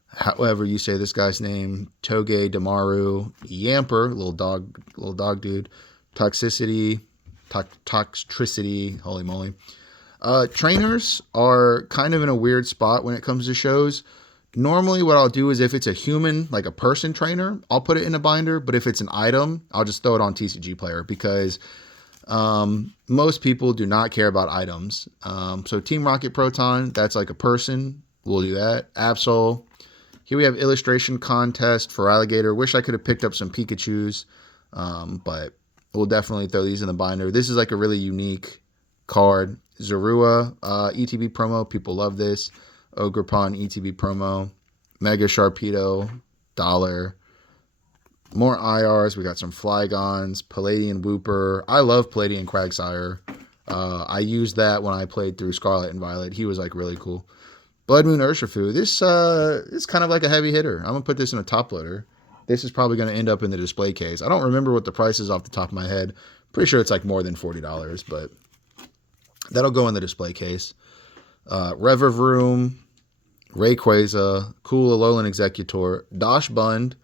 however you say this guy's name, Toge, Damaru, Yamper, little dog dude, Toxicity, Toxtricity, holy moly. Trainers are kind of in a weird spot when it comes to shows. Normally what I'll do is if it's a human, like a person trainer, I'll put it in a binder. But if it's an item, I'll just throw it on TCG Player because most people do not care about items. So Team Rocket Proton, that's like a person. We'll do that. Absol. Here we have illustration contest for Alligator. Wish I could have picked up some Pikachus, but we'll definitely throw these in the binder. This is like a really unique card. Zorua ETB promo. People love this. Ogerpon ETB promo. Mega Sharpedo. Dollar. More IRs. We got some Flygons. Palladian Wooper. I love Palladian Quagsire. I used that when I played through Scarlet and Violet. He was like really cool. Blood Moon Urshifu. This is kind of like a heavy hitter. I'm going to put this in a top loader. This is probably going to end up in the display case. I don't remember what the price is off the top of my head. Pretty sure it's like more than $40, but that'll go in the display case. Revavroom, Rayquaza, cool Alolan Executor, Dosh Bund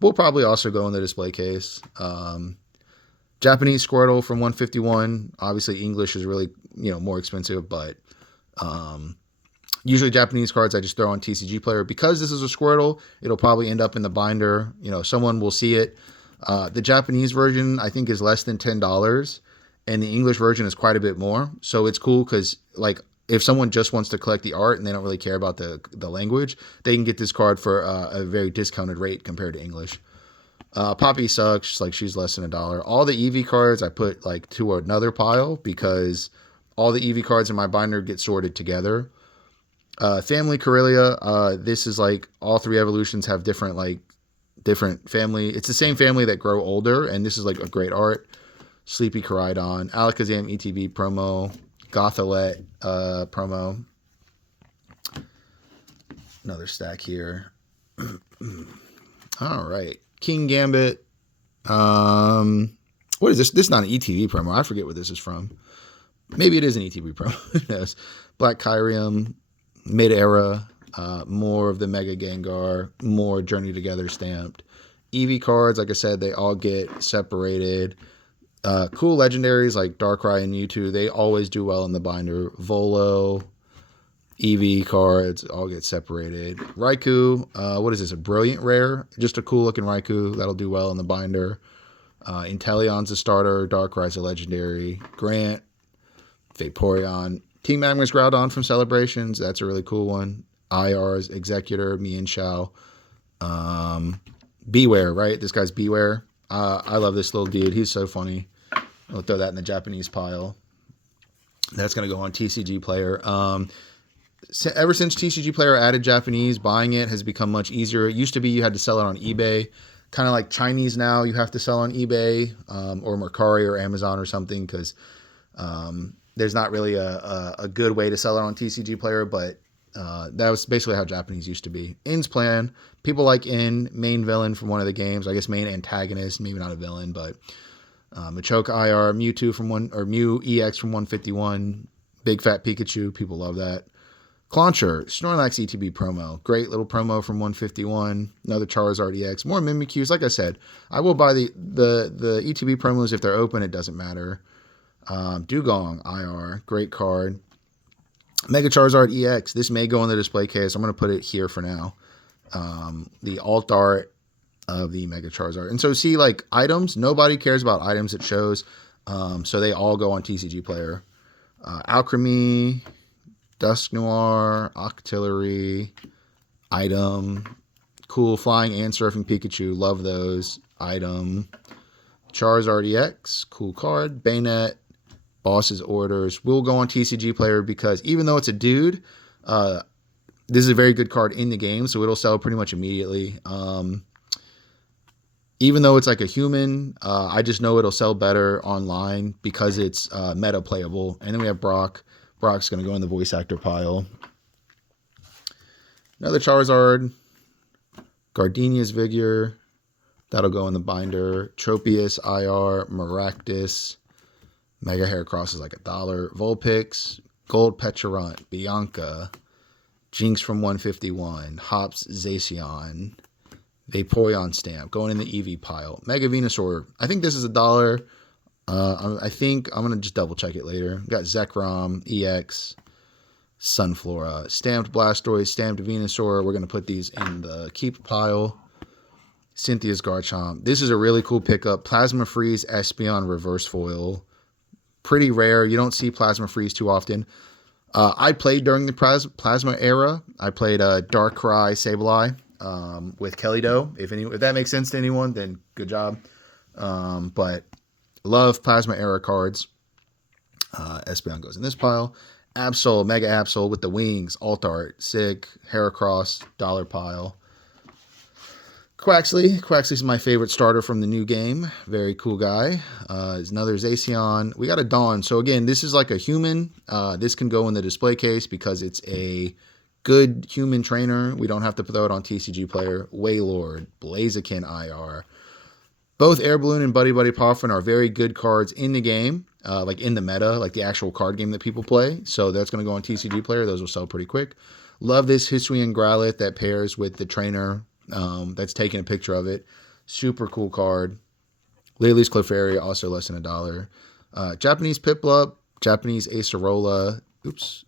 will probably also go in the display case. Japanese Squirtle from 151. Obviously, English is really more expensive, but usually Japanese cards I just throw on TCG Player. Because this is a Squirtle, it'll probably end up in the binder. Someone will see it. The Japanese version, I think, is less than $10, and the English version is quite a bit more. So it's cool because, like, if someone just wants to collect the art and they don't really care about the language, they can get this card for a very discounted rate compared to English. Poppy sucks. Like, she's less than $1. All the EV cards I put, like, to another pile because all the EV cards in my binder get sorted together. Family Corellia, this is like all three evolutions have different family. It's the same family that grow older, and this is like a great art. Sleepy Koraidon, Alakazam ETB promo, Gothilette promo. Another stack here. All right. King Gambit. What is this? This is not an ETB promo. I forget what this is from. Maybe it is an ETB promo. Yes. Black Kyrium. Mid-era, more of the Mega Gengar, more Journey Together stamped. EV cards, like I said, they all get separated. Cool legendaries like Darkrai and Mewtwo, they always do well in the binder. Volo, EV cards, all get separated. Raikou, what is this, a Brilliant Rare? Just a cool looking Raikou, that'll do well in the binder. Inteleon's a starter, Darkrai's a legendary. Grant, Vaporeon. Team Magma's Groudon from Celebrations. That's a really cool one. IR's Executor, Mienshao. Beware, right? This guy's Beware. I love this little dude. He's so funny. I'll throw that in the Japanese pile. That's going to go on TCG Player. Ever since TCG Player added Japanese, buying it has become much easier. It used to be you had to sell it on eBay. Kind of like Chinese now, you have to sell on eBay or Mercari or Amazon or something because there's not really a good way to sell it on TCG Player, but that was basically how Japanese used to be. In's Plan, people like In, main villain from one of the games, I guess main antagonist, maybe not a villain, but Machoke IR, Mewtwo Mew EX from 151, Big Fat Pikachu. People love that. Clauncher, Snorlax ETB promo. Great little promo from 151. Another Charizard EX. More Mimikyus. Like I said, I will buy the ETB promos if they're open. It doesn't matter. Dugong IR. Great card. Mega Charizard EX. This may go in the display case. I'm going to put it here for now. The alt art of the Mega Charizard. And so see, like, items. Nobody cares about items it shows. So they all go on TCG Player. Alchemy, Dusknoir, Octillery, Item, cool Flying and Surfing Pikachu, love those. Item, Charizard EX, cool card. Bayonet, Boss's Orders will go on TCG Player because even though it's a dude, this is a very good card in the game, so it'll sell pretty much immediately. Even though it's like a human, I just know it'll sell better online because it's meta playable. And then we have Brock. Brock's going to go in the voice actor pile. Another Charizard. Gardenia's Vigor. That'll go in the binder. Tropius, IR, Maractus. Mega Heracross is like $1. Vulpix. Gold Pecharunt. Bianca. Jinx from 151. Hops, Zacian. Vaporeon stamp going in the EV pile. Mega Venusaur. I think this is $1. I think I'm going to just double check it later. We got Zekrom, EX, Sunflora, stamped Blastoise, stamped Venusaur. We're going to put these in the keep pile. Cynthia's Garchomp. This is a really cool pickup. Plasma Freeze Espeon reverse foil. Pretty rare. You don't see Plasma Freeze too often. I played during the Plasma era. I played Darkrai Sableye. With Kelly Doe. If that makes sense to anyone, then good job. But love Plasma era cards. Espeon goes in this pile. Absol, Mega Absol with the wings, alt art, sick. Heracross, dollar pile. Quaxley. Quaxley's my favorite starter from the new game. Very cool guy. Is another Zacian. We got a Dawn. So again, this is like a human. This can go in the display case because it's a good human trainer. We don't have to throw it on TCG Player. Wailord, Blaziken IR. Both Air Balloon and Buddy Buddy Poffin are very good cards in the game, like in the meta, like the actual card game that people play. So that's going to go on TCG Player. Those will sell pretty quick. Love this Hisuian Growlithe that pairs with the trainer that's taking a picture of it. Super cool card. Lily's Clefairy, also less than $1. Japanese Piplup, Japanese Acerola,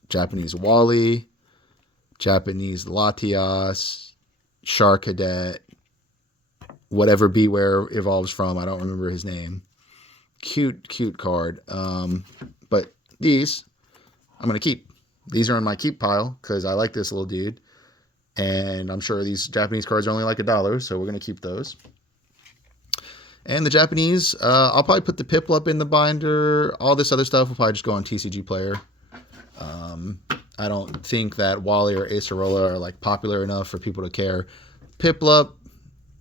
Japanese Wally, Japanese Latias, Charcadet, whatever Beware evolves from. I don't remember his name. Cute card. But these, I'm going to keep. These are in my keep pile because I like this little dude. And I'm sure these Japanese cards are only like $1, so we're going to keep those. And the Japanese, I'll probably put the Piplup in the binder. All this other stuff will probably just go on TCG Player. I don't think that Wally or Acerola are like popular enough for people to care. Piplup,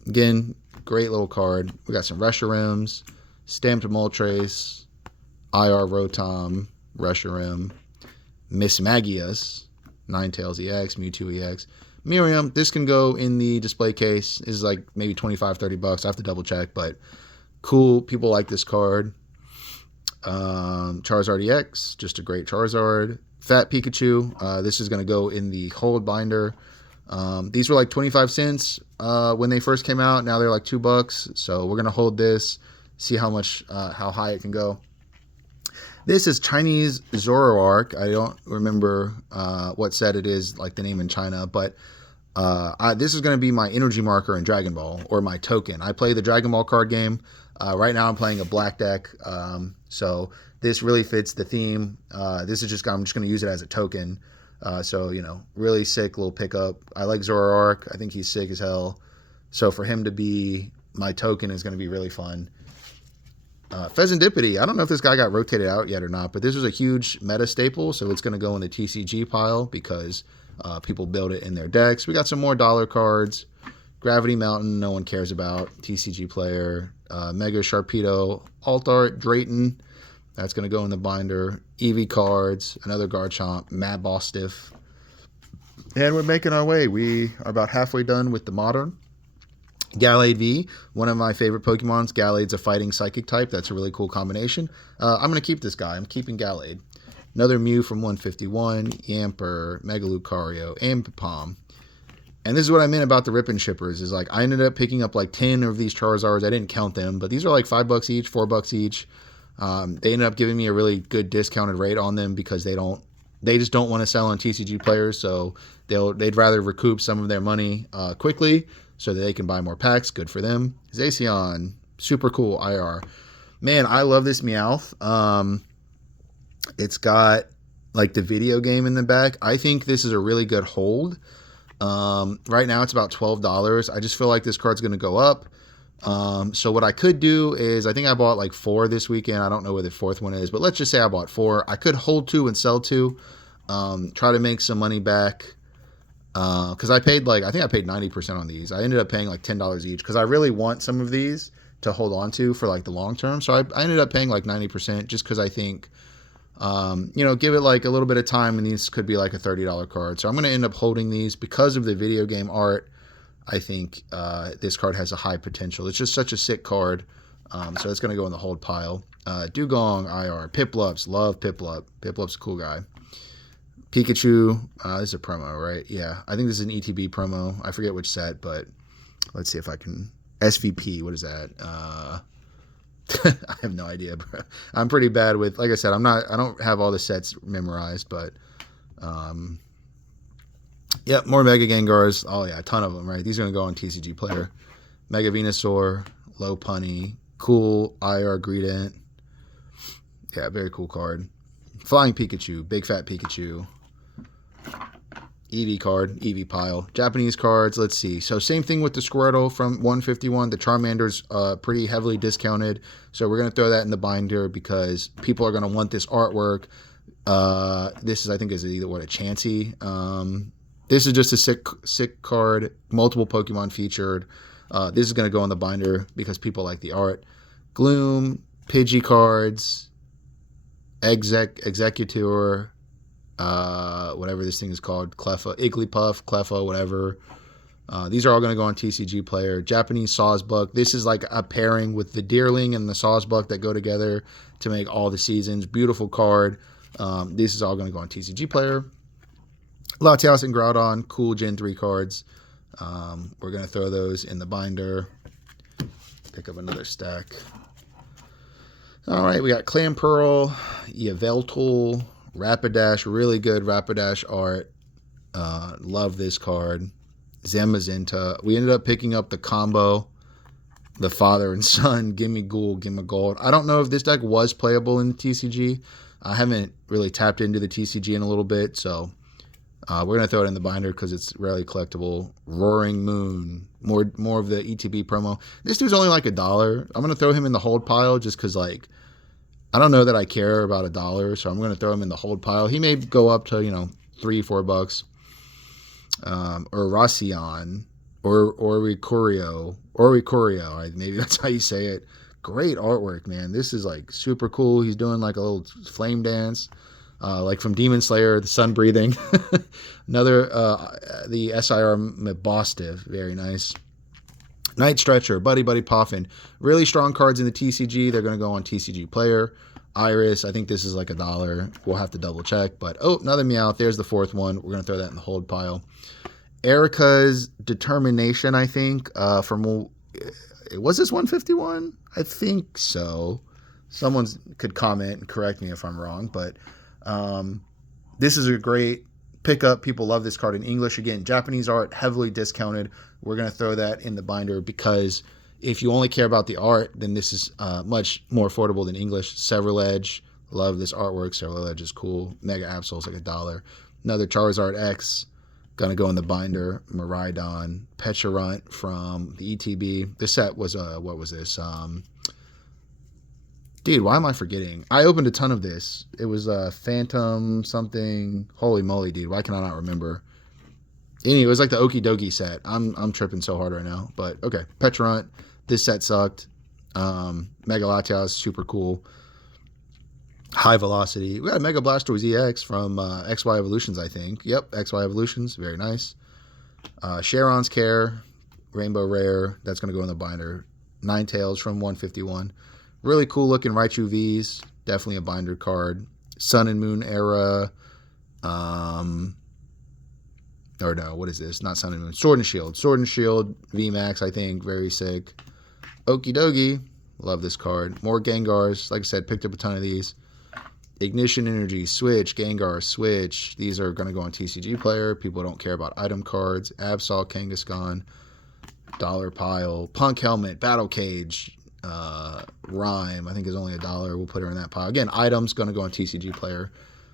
again, great little card. We got some Reshirems, stamped Moltres, IR Rotom, Reshiram, Mismagius, Ninetales EX, Mewtwo EX, Miriam. This can go in the display case. This is like maybe $25-30. I have to double check, but cool. People like this card. Charizard EX, just a great Charizard. Fat Pikachu. This is going to go in the hold binder. These were like 25 cents when they first came out. Now they're like $2. So we're going to hold this, see how high it can go. This is Chinese Zoroark. I don't remember what set it is, like the name in China, but this is going to be my energy marker in Dragon Ball, or my token. I play the Dragon Ball card game. Right now I'm playing a black deck, so this really fits the theme. I'm just going to use it as a token. So, really sick little pickup. I like Zoroark. I think he's sick as hell. So for him to be my token is going to be really fun. Pheasantipity. I don't know if this guy got rotated out yet or not, but this was a huge meta staple, so it's going to go in the TCG pile because people build it in their decks. We got some more dollar cards. Gravity Mountain, no one cares about. TCG Player. Mega Sharpedo. Alt Art, Drayton. That's going to go in the binder. Eevee cards. Another Garchomp. Mad Bostiff. And we're making our way. We are about halfway done with the modern. Gallade V, one of my favorite Pokemons. Gallade's a fighting psychic type. That's a really cool combination. I'm going to keep this guy. I'm keeping Gallade. Another Mew from 151, Yamper, Mega Lucario, Ambipom. And this is what I meant about the rip and shippers, is like I ended up picking up like 10 of these Charizards. I didn't count them, but these are like $5 each, $4 each. They ended up giving me a really good discounted rate on them because they just don't want to sell on TCG players, so they'd rather recoup some of their money quickly so that they can buy more packs. Good for them. Zacian, super cool IR. Man, I love this Meowth. It's got like the video game in the back. I think this is a really good hold. Right now it's about $12. I just feel like this card's going to go up. So what I could do is, I think I bought like 4 this weekend. I don't know where the 4th one is, but let's just say I bought 4. I could hold 2 and sell 2, try to make some money back. Cause I think I paid 90% on these. I ended up paying like $10 each cause I really want some of these to hold on to for like the long term. So I ended up paying like 90% just cause I think, give it like a little bit of time and these could be like a $30 card. So I'm going to end up holding these because of the video game art. I think this card has a high potential. It's just such a sick card. So it's going to go in the hold pile. Dugong, IR. Piplups. Love Piplup. Piplup's a cool guy. Pikachu. This is a promo, right? Yeah. I think this is an ETB promo. I forget which set, but let's see if I can... SVP. What is that? I have no idea, bro. I'm pretty bad with, like I said, I don't have all the sets memorized, but, yep, more Mega Gengars. Oh, yeah, a ton of them, right? These are going to go on TCG Player. Mega Venusaur, Low Punny, cool, IR Greedent. Yeah, very cool card. Flying Pikachu, Big Fat Pikachu. Eevee card, Eevee pile. Japanese cards, let's see. So same thing with the Squirtle from 151. The Charmander's pretty heavily discounted. So we're going to throw that in the binder because people are going to want this artwork. This is, I think, is either a Chansey. This is just a sick card. Multiple Pokemon featured. This is going to go in the binder because people like the art. Gloom, Pidgey cards, Executor, whatever this thing is called, Cleffa, Igglypuff, Cleffa, whatever. These are all going to go on TCG Player. Japanese Sawsbuck. This is like a pairing with the Deerling and the Sawsbuck that go together to make all the seasons. Beautiful card. This is all going to go on TCG Player. Latias and Groudon, cool Gen 3 cards. We're going to throw those in the binder. Pick up another stack. All right, we got Clamperl, Yveltal, Rapidash, really good Rapidash art. Love this card. Zamazenta. We ended up picking up the combo, the father and son. Gimme Ghoul, Gimme Gold. I don't know if this deck was playable in the TCG. I haven't really tapped into the TCG in a little bit, so we're going to throw it in the binder because it's rarely collectible. Roaring Moon. More of the ETB promo. This dude's only like $1. I'm going to throw him in the hold pile just because, like, I don't know that I care about $1, so I'm going to throw him in the hold pile. He may go up to, $3-4. Or Racian, or Oricorio. Maybe that's how you say it. Great artwork, man. This is like super cool. He's doing like a little flame dance, like from Demon Slayer, the sun breathing. Another, the SIR Mabostiv, very nice. Night Stretcher, Buddy Poffin. Really strong cards in the TCG. They're going to go on TCG Player. Iris, I think this is like $1. We'll have to double check. But, another Meowth. There's the 4th one. We're going to throw that in the hold pile. Erica's Determination, I think. Was this 151? I think so. Someone could comment and correct me if I'm wrong. But this is a great pickup. People love this card in English. Again, Japanese art, heavily discounted. We're going to throw that in the binder because if you only care about the art, then this is much more affordable than English. Severledge, love this artwork. Severledge is cool. Mega Absol's like $1. Another Charizard X, going to go in the binder. Miraidon, Pecharunt from the ETB. This set was, what was this? Dude, why am I forgetting? I opened a ton of this. It was Phantom something. Holy moly, dude. Why can I not remember? Anyway, it was like the Okie Dokie set. I'm tripping so hard right now. But, okay. Pecharunt. This set sucked. Mega Latias, super cool. High Velocity. We got a Mega Blastoise EX from XY Evolutions, I think. Yep, XY Evolutions. Very nice. Sharon's Care. Rainbow Rare. That's going to go in the binder. Ninetales from 151. Really cool looking Raichu Vs. Definitely a binder card. Sun and Moon era. Or no, what is this? Not Sun and Moon. Sword and Shield. Sword and Shield VMAX, I think. Very sick. Okie dokie. Love this card. More Gengars. Like I said, picked up a ton of these. Ignition Energy, Switch, Gengar, Switch. These are going to go on TCG Player. People don't care about item cards. Absol, Kangaskhan, Dollar Pile, Punk Helmet, Battle Cage, Rhyme. I think is only $1. We'll put her in that pile. Again, items going to go on TCG Player.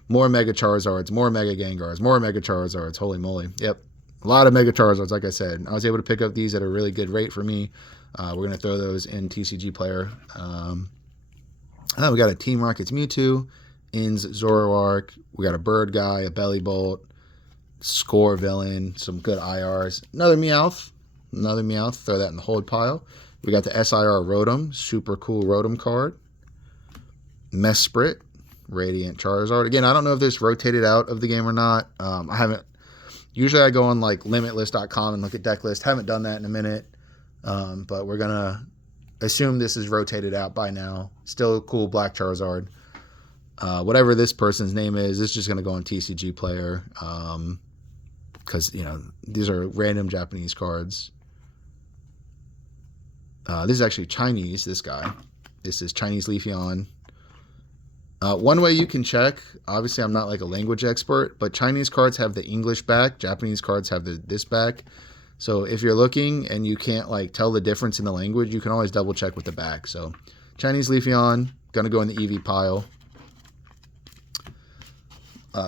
More Mega Charizards, more Mega Gengars, more Mega Charizards. Holy moly. Yep. A lot of Mega Charizards, like I said. I was able to pick up these at a really good rate for me. We're going to throw those in TCG Player. We got a Team Rockets Mewtwo, Inns Zoroark. We got a Bird Guy, a Belly Bolt, Score Villain, some good IRs. Another Meowth. Throw that in the hold pile. We got the SIR Rotom, super cool Rotom card. Mesprit, Radiant Charizard. Again, I don't know if this rotated out of the game or not. I haven't. Usually I go on like limitlist.com and look at deck list. Haven't done that in a minute. But we're going to assume this is rotated out by now. Still a cool black Charizard. Whatever this person's name is, it's just going to go on TCG Player. Because, these are random Japanese cards. This is actually Chinese, this guy. This is Chinese Leafeon. One way you can check, obviously I'm not like a language expert, but Chinese cards have the English back, Japanese cards have this back. So if you're looking and you can't like tell the difference in the language, you can always double check with the back. So Chinese Leafeon, gonna go in the EV pile.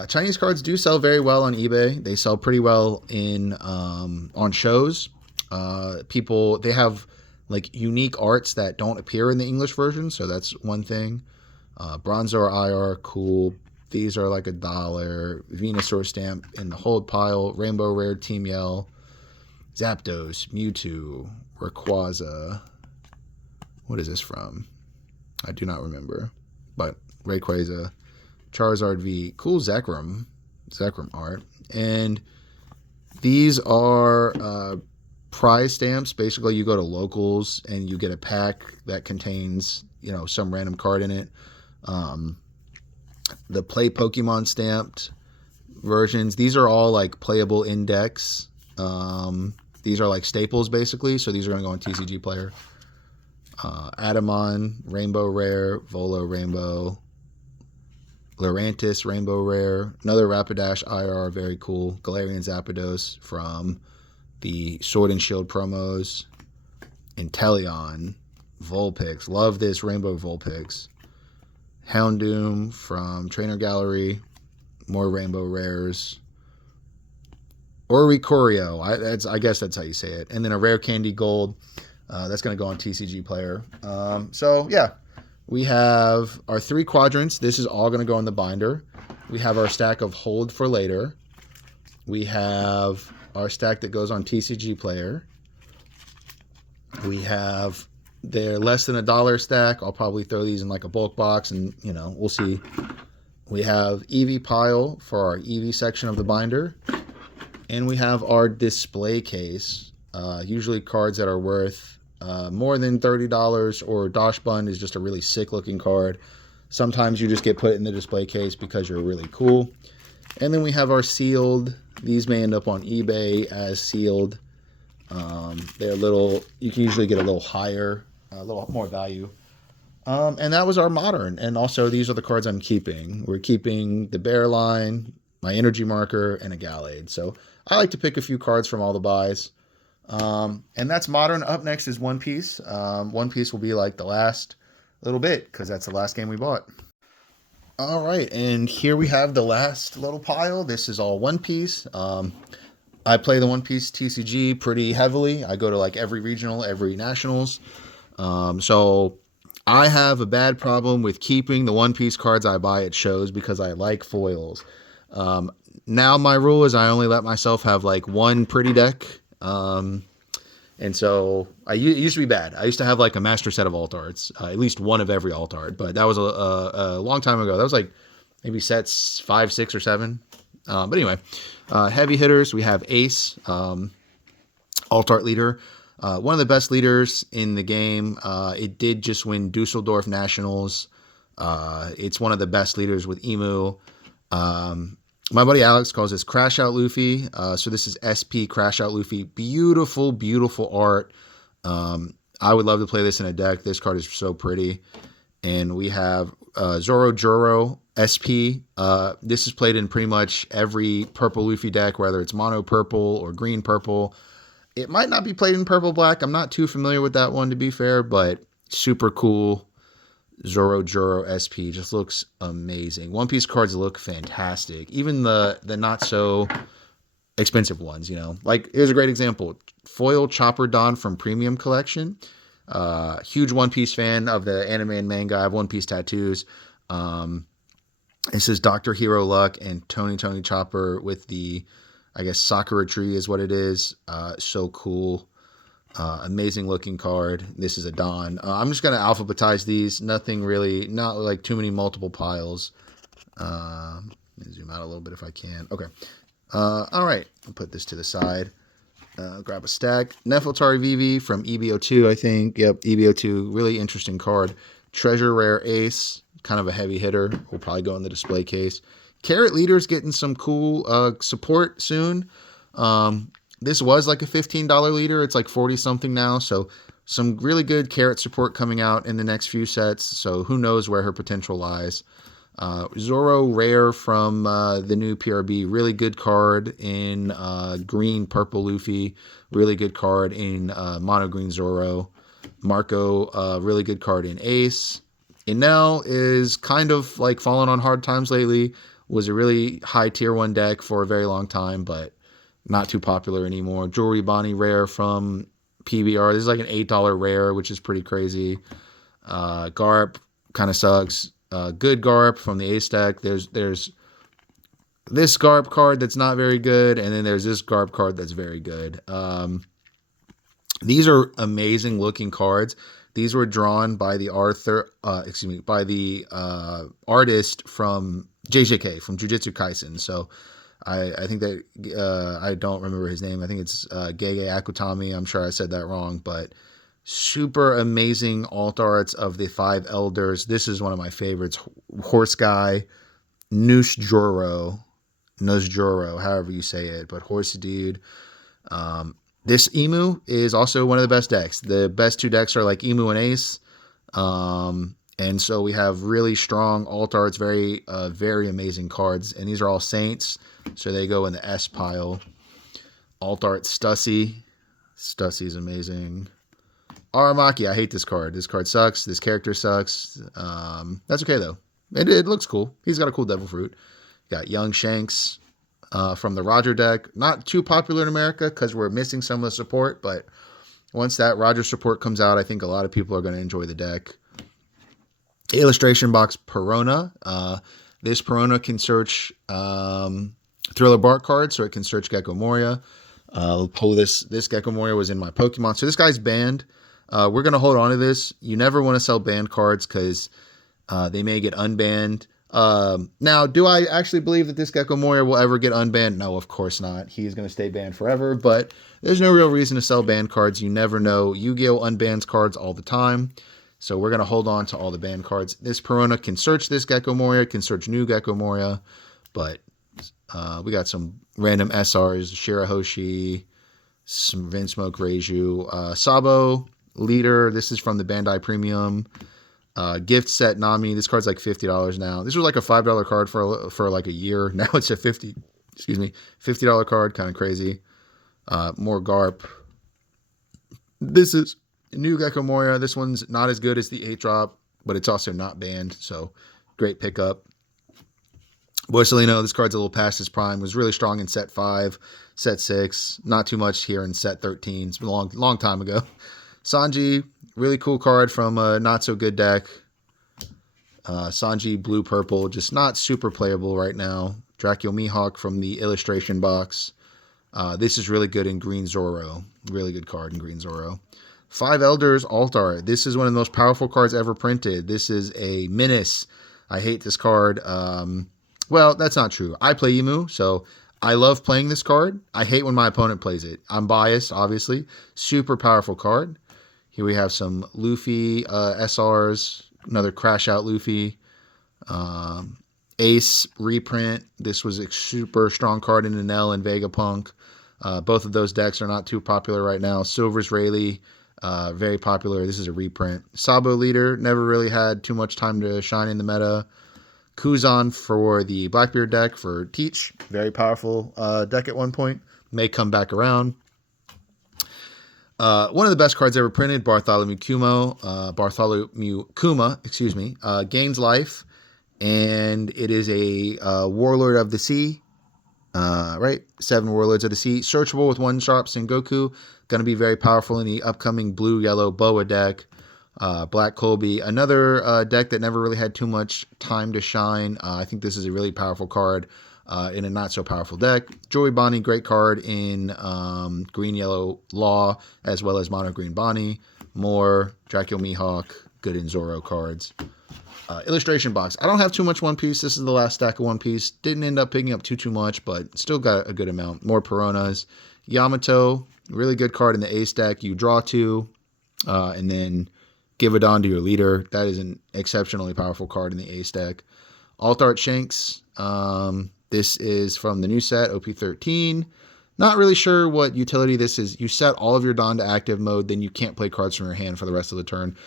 Chinese cards do sell very well on eBay. They sell pretty well in on shows. They have like unique arts that don't appear in the English version, so that's one thing. Bronzor IR, cool. These are like $1. Venusaur stamp in the hold pile. Rainbow Rare, Team Yell. Zapdos, Mewtwo, Rayquaza. What is this from? I do not remember. But Rayquaza, Charizard V, cool Zekrom art. And these are prize stamps. Basically, you go to locals and you get a pack that contains, some random card in it. The Play Pokemon stamped versions. These are all like playable index. These are like staples basically. So these are going to go on TCG Player. Adamon, Rainbow Rare, Volo Rainbow, Lurantis, Rainbow Rare, another Rapidash IR, very cool. Galarian Zapdos from the Sword and Shield promos. Inteleon, Vulpix, love this Rainbow Vulpix. Houndoom from Trainer Gallery, more Rainbow Rares. Oricorio, I guess that's how you say it. And then a Rare Candy Gold, that's going to go on TCG Player. So yeah, we have our 3 quadrants. This is all going to go in the binder. We have our stack of Hold for later. We have our stack that goes on TCG Player. We have their less than $1 stack. I'll probably throw these in like a bulk box and, we'll see. We have EV pile for our EV section of the binder. And we have our display case. Usually cards that are worth more than $30, or Dosh Bun is just a really sick looking card. Sometimes you just get put in the display case because you're really cool. And then we have our sealed. These may end up on eBay as sealed. They're you can usually get a little higher, a little more value. And that was our modern. And also these are the cards I'm keeping. We're keeping the Bear line, my energy marker, and a Gallade. So I like to pick a few cards from all the buys. And that's modern. Up next is One Piece. One Piece will be like the last little bit because that's the last game we bought. All right, and here we have the last little pile. This is all One Piece. I play the One Piece TCG pretty heavily. I go to like every regional, every nationals. So I have a bad problem with keeping the One Piece cards I buy at shows because I like foils. Now my rule is I only let myself have like one pretty deck. And so it used to be bad. I used to have like a master set of alt arts, at least one of every alt art, but that was a long time ago. That was like maybe sets 5, 6, or 7. But anyway, heavy hitters, we have Ace, alt art leader, one of the best leaders in the game. It did just win Dusseldorf Nationals. It's one of the best leaders with Emu. Um, my buddy Alex calls this Crash Out Luffy. So this is SP Crash Out Luffy. Beautiful, beautiful art. I would love to play this in a deck. This card is so pretty. And we have Zoro Joro SP. This is played in pretty much every purple Luffy deck, whether it's mono purple or green purple. It might not be played in purple black. I'm not too familiar with that one, to be fair, but super cool. Zoro Joro SP just looks amazing. One Piece cards look fantastic. Even the not so expensive ones, you know. Like, here's a great example. Foil Chopper Don from Premium Collection. Huge One Piece fan of the anime and manga. I have One Piece tattoos. It says Dr. Hero Luck and Tony Chopper with the, I guess, Sakura tree is what it is. So cool. Amazing looking card. This is a Don. I'm just going to alphabetize these. Nothing really, not like too many multiple piles. Let me zoom out a little bit if I can. Okay. All right. I'll put this to the side. Grab a stack. Nefeltari Vivi from EBO2, I think. Yep, EBO2. Really interesting card. Treasure Rare Ace. Kind of a heavy hitter. Will probably go in the display case. Carrot Leader's getting some cool support soon. This was like a $15 leader. It's like 40 something now. So some really good Carrot support coming out in the next few sets. So who knows where her potential lies. Zoro Rare from the new PRB. Really good card in green purple Luffy. Really good card in mono green Zoro. Marco, really good card in Ace. Enel is kind of like fallen on hard times lately. Was a really high tier 1 deck for a very long time, but not too popular anymore. Jewelry Bonnie Rare from PBR. This is like an $8 rare, which is pretty crazy. Garp kind of sucks. Good Garp from the Ace deck. There's this Garp card that's not very good, and then there's this Garp card that's very good. These are amazing looking cards. These were drawn by the artist from JJK, from Jujutsu Kaisen. So I think that I don't remember his name. I think it's Gege Akutami. I'm sure I said that wrong, but super amazing alt arts of the 5 elders. This is one of my favorites. Horse Guy, Nusjoro, however you say it, but Horse Dude. This Emu is also one of the best decks. The best 2 decks are like Emu and Ace. And so we have really strong alt arts, very amazing cards. And these are all Saints, so they go in the S pile. Alt art Stussy. Stussy's amazing. Aramaki, I hate this card. This card sucks. This character sucks. That's okay, though. It looks cool. He's got a cool Devil Fruit. Got Young Shanks from the Roger deck. Not too popular in America because we're missing some of the support, but once that Roger support comes out, I think a lot of people are going to enjoy the deck. Illustration box Perona. This Perona can search Thriller Bark cards, so it can search Gecko Moria. Pull this Gecko Moria was in my Pokemon. So this guy's banned. We're going to hold on to this. You never want to sell banned cards because they may get unbanned. Now, do I actually believe that this Gecko Moria will ever get unbanned? No, of course not. He's going to stay banned forever, but there's no real reason to sell banned cards. You never know. Yu-Gi-Oh! Unbans cards all the time. So we're going to hold on to all the banned cards. This Perona can search this Gecko Moria, can search new Gecko Moria, but we got some random SRs, Shirahoshi, some Vinsmoke Reiju, Sabo, Leader. This is from the Bandai Premium. Gift Set Nami. This card's like $50 now. This was like a $5 card for like a year. Now it's a $50 card. Kind of crazy. More Garp. This is new Gecko Moria. This one's not as good as the 8-drop, but it's also not banned, so great pickup. Boysolino, this card's a little past his prime. Was really strong in set 5, set 6. Not too much here in set 13. It's been a long time ago. Sanji, really cool card from a not so good deck. Sanji blue purple, just not super playable right now. Dracula Mihawk from the illustration box. This is really good in green Zoro. Really good card in green Zoro. 5 Elders alt art. This is one of the most powerful cards ever printed. This is a menace. I hate this card. Well, that's not true. I play Emu, so I love playing this card. I hate when my opponent plays it. I'm biased, obviously. Super powerful card. Here we have some Luffy SRs. Another Crash Out Luffy. Um, Ace reprint. This was a super strong card in Enel and Vegapunk. Both of those decks are not too popular right now. Silver's Rayleigh, very popular. This is a reprint. Sabo Leader, never really had too much time to shine in the meta. Kuzan for the Blackbeard deck for Teach. Very powerful deck at one point. May come back around. One of the best cards ever printed, Bartholomew Kuma, gains life, and it is a Warlord of the Sea, right? 7 Warlords of the Sea, searchable with 1 sharp Sengoku, going to be very powerful in the upcoming blue-yellow Boa deck. Black Colby, another deck that never really had too much time to shine. I think this is a really powerful card in a not so powerful deck. Joey Bonnie, great card in green yellow Law as well as mono green Bonnie. More Draco Mihawk, good in Zoro cards. Illustration box. I don't have too much One Piece. This is the last stack of One Piece. Didn't end up picking up too much, but still got a good amount. More Piranhas. Yamato, really good card in the Ace deck. You draw 2, and then give it on to your leader. That is an exceptionally powerful card in the Ace deck. Alt Art Shanks. This is from the new set, OP13. Not really sure what utility this is. You set all of your Dawn to active mode, then you can't play cards from your hand for the rest of the turn.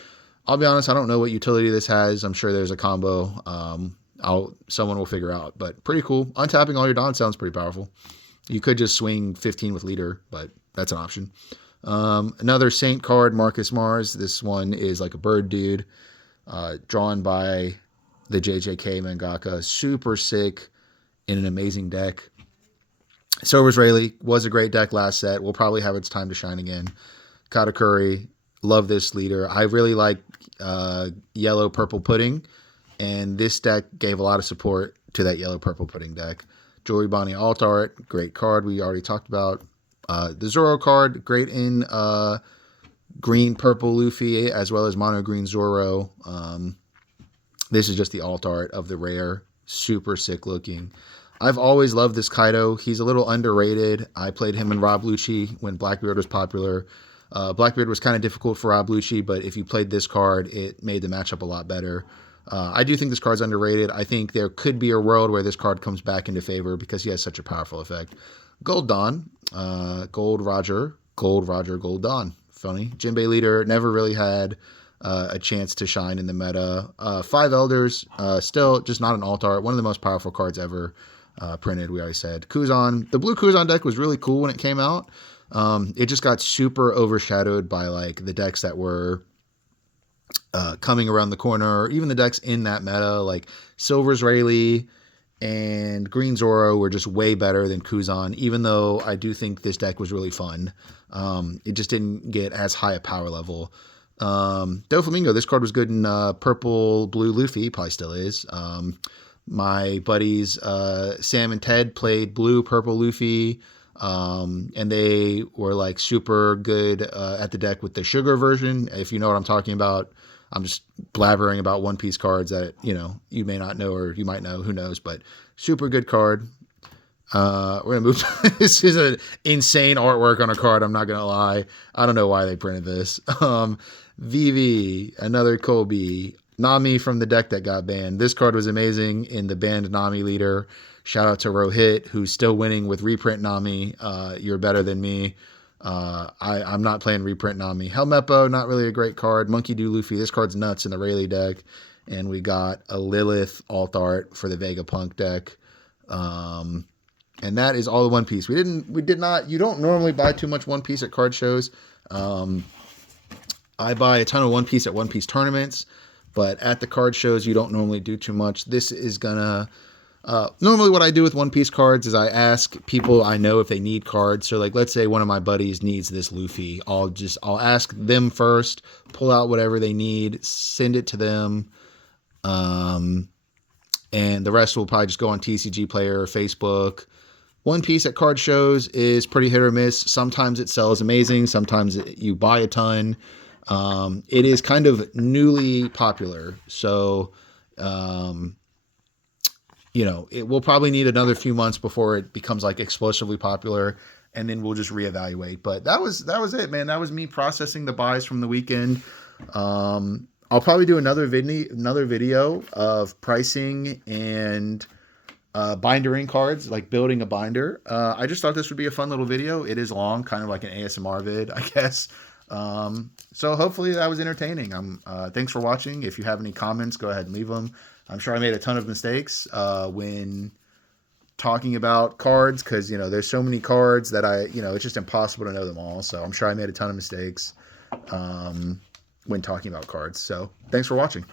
I'll be honest, I don't know what utility this has. I'm sure there's a combo. Someone will figure out, but pretty cool. Untapping all your Dawn sounds pretty powerful. You could just swing 15 with leader, but that's an option. Another Saint card, Marcus Mars. This one is like a bird dude, drawn by the JJK mangaka. Super sick in an amazing deck. Silver's Rayleigh was a great deck last set. Will probably have its time to shine again. Katakuri, love this leader. I really like yellow purple pudding, and this deck gave a lot of support to that yellow purple pudding deck. Joey Bonnie Alt Art, great card we already talked about. The Zoro card, great in green purple Luffy as well as mono green Zoro. This is just the alt art of the rare, super sick looking. I've always loved this Kaido. He's a little underrated. I played him in Rob Lucci when Blackbeard was popular. Blackbeard was kind of difficult for Rob Lucci, but if you played this card, it made the matchup a lot better. I do think this card's underrated. I think there could be a world where this card comes back into favor because he has such a powerful effect. Gold Dawn, Gold Roger, Gold Dawn. Funny. Jinbei Leader never really had a chance to shine in the meta. 5 Elders, still just not an alt art. One of the most powerful cards ever printed, we already said. Kuzan. The blue Kuzan deck was really cool when it came out. It just got super overshadowed by like the decks that were coming around the corner, or even the decks in that meta, like Silver's Rayleigh and Green Zoro were just way better than Kuzan, even though I do think this deck was really fun. It just didn't get as high a power level. Doflamingo, this card was good in purple, blue Luffy, probably still is. My buddies Sam and Ted played blue, purple Luffy, and they were like super good at the deck with the sugar version. If you know what I'm talking about, I'm just blabbering about One Piece cards that, you know, you may not know or you might know, who knows, but super good card. We're going to move to, this is an insane artwork on a card, I'm not going to lie. I don't know why they printed this. VV, another Kobe, Nami from the deck that got banned. This card was amazing in the banned Nami leader. Shout out to Rohit, who's still winning with reprint Nami. You're better than me. I'm not playing reprint Nami. Helmeppo, not really a great card. Monkey Do Luffy, this card's nuts in the Rayleigh deck. And we got a Lilith alt art for the Vegapunk deck. And that is all the One Piece. You don't normally buy too much One Piece at card shows. I buy a ton of One Piece at One Piece tournaments, but at the card shows, you don't normally do too much. This is gonna, normally what I do with One Piece cards is I ask people I know if they need cards. So like, let's say one of my buddies needs this Luffy. I'll ask them first, pull out whatever they need, send it to them. And the rest will probably just go on TCG Player or Facebook. One Piece at card shows is pretty hit or miss. Sometimes it sells amazing. Sometimes you buy a ton. It is kind of newly popular. So, it will probably need another few months before it becomes like explosively popular, and then we'll just reevaluate. But that was it, man. That was me processing the buys from the weekend. I'll probably do another video of pricing and bindering cards, like building a binder. I just thought this would be a fun little video. It is long, kind of like an ASMR vid, I guess. So hopefully that was entertaining. Thanks for watching. If you have any comments, go ahead and leave them. I'm sure I made a ton of mistakes when talking about cards because, there's so many cards that it's just impossible to know them all. So I'm sure I made a ton of mistakes when talking about cards. So thanks for watching.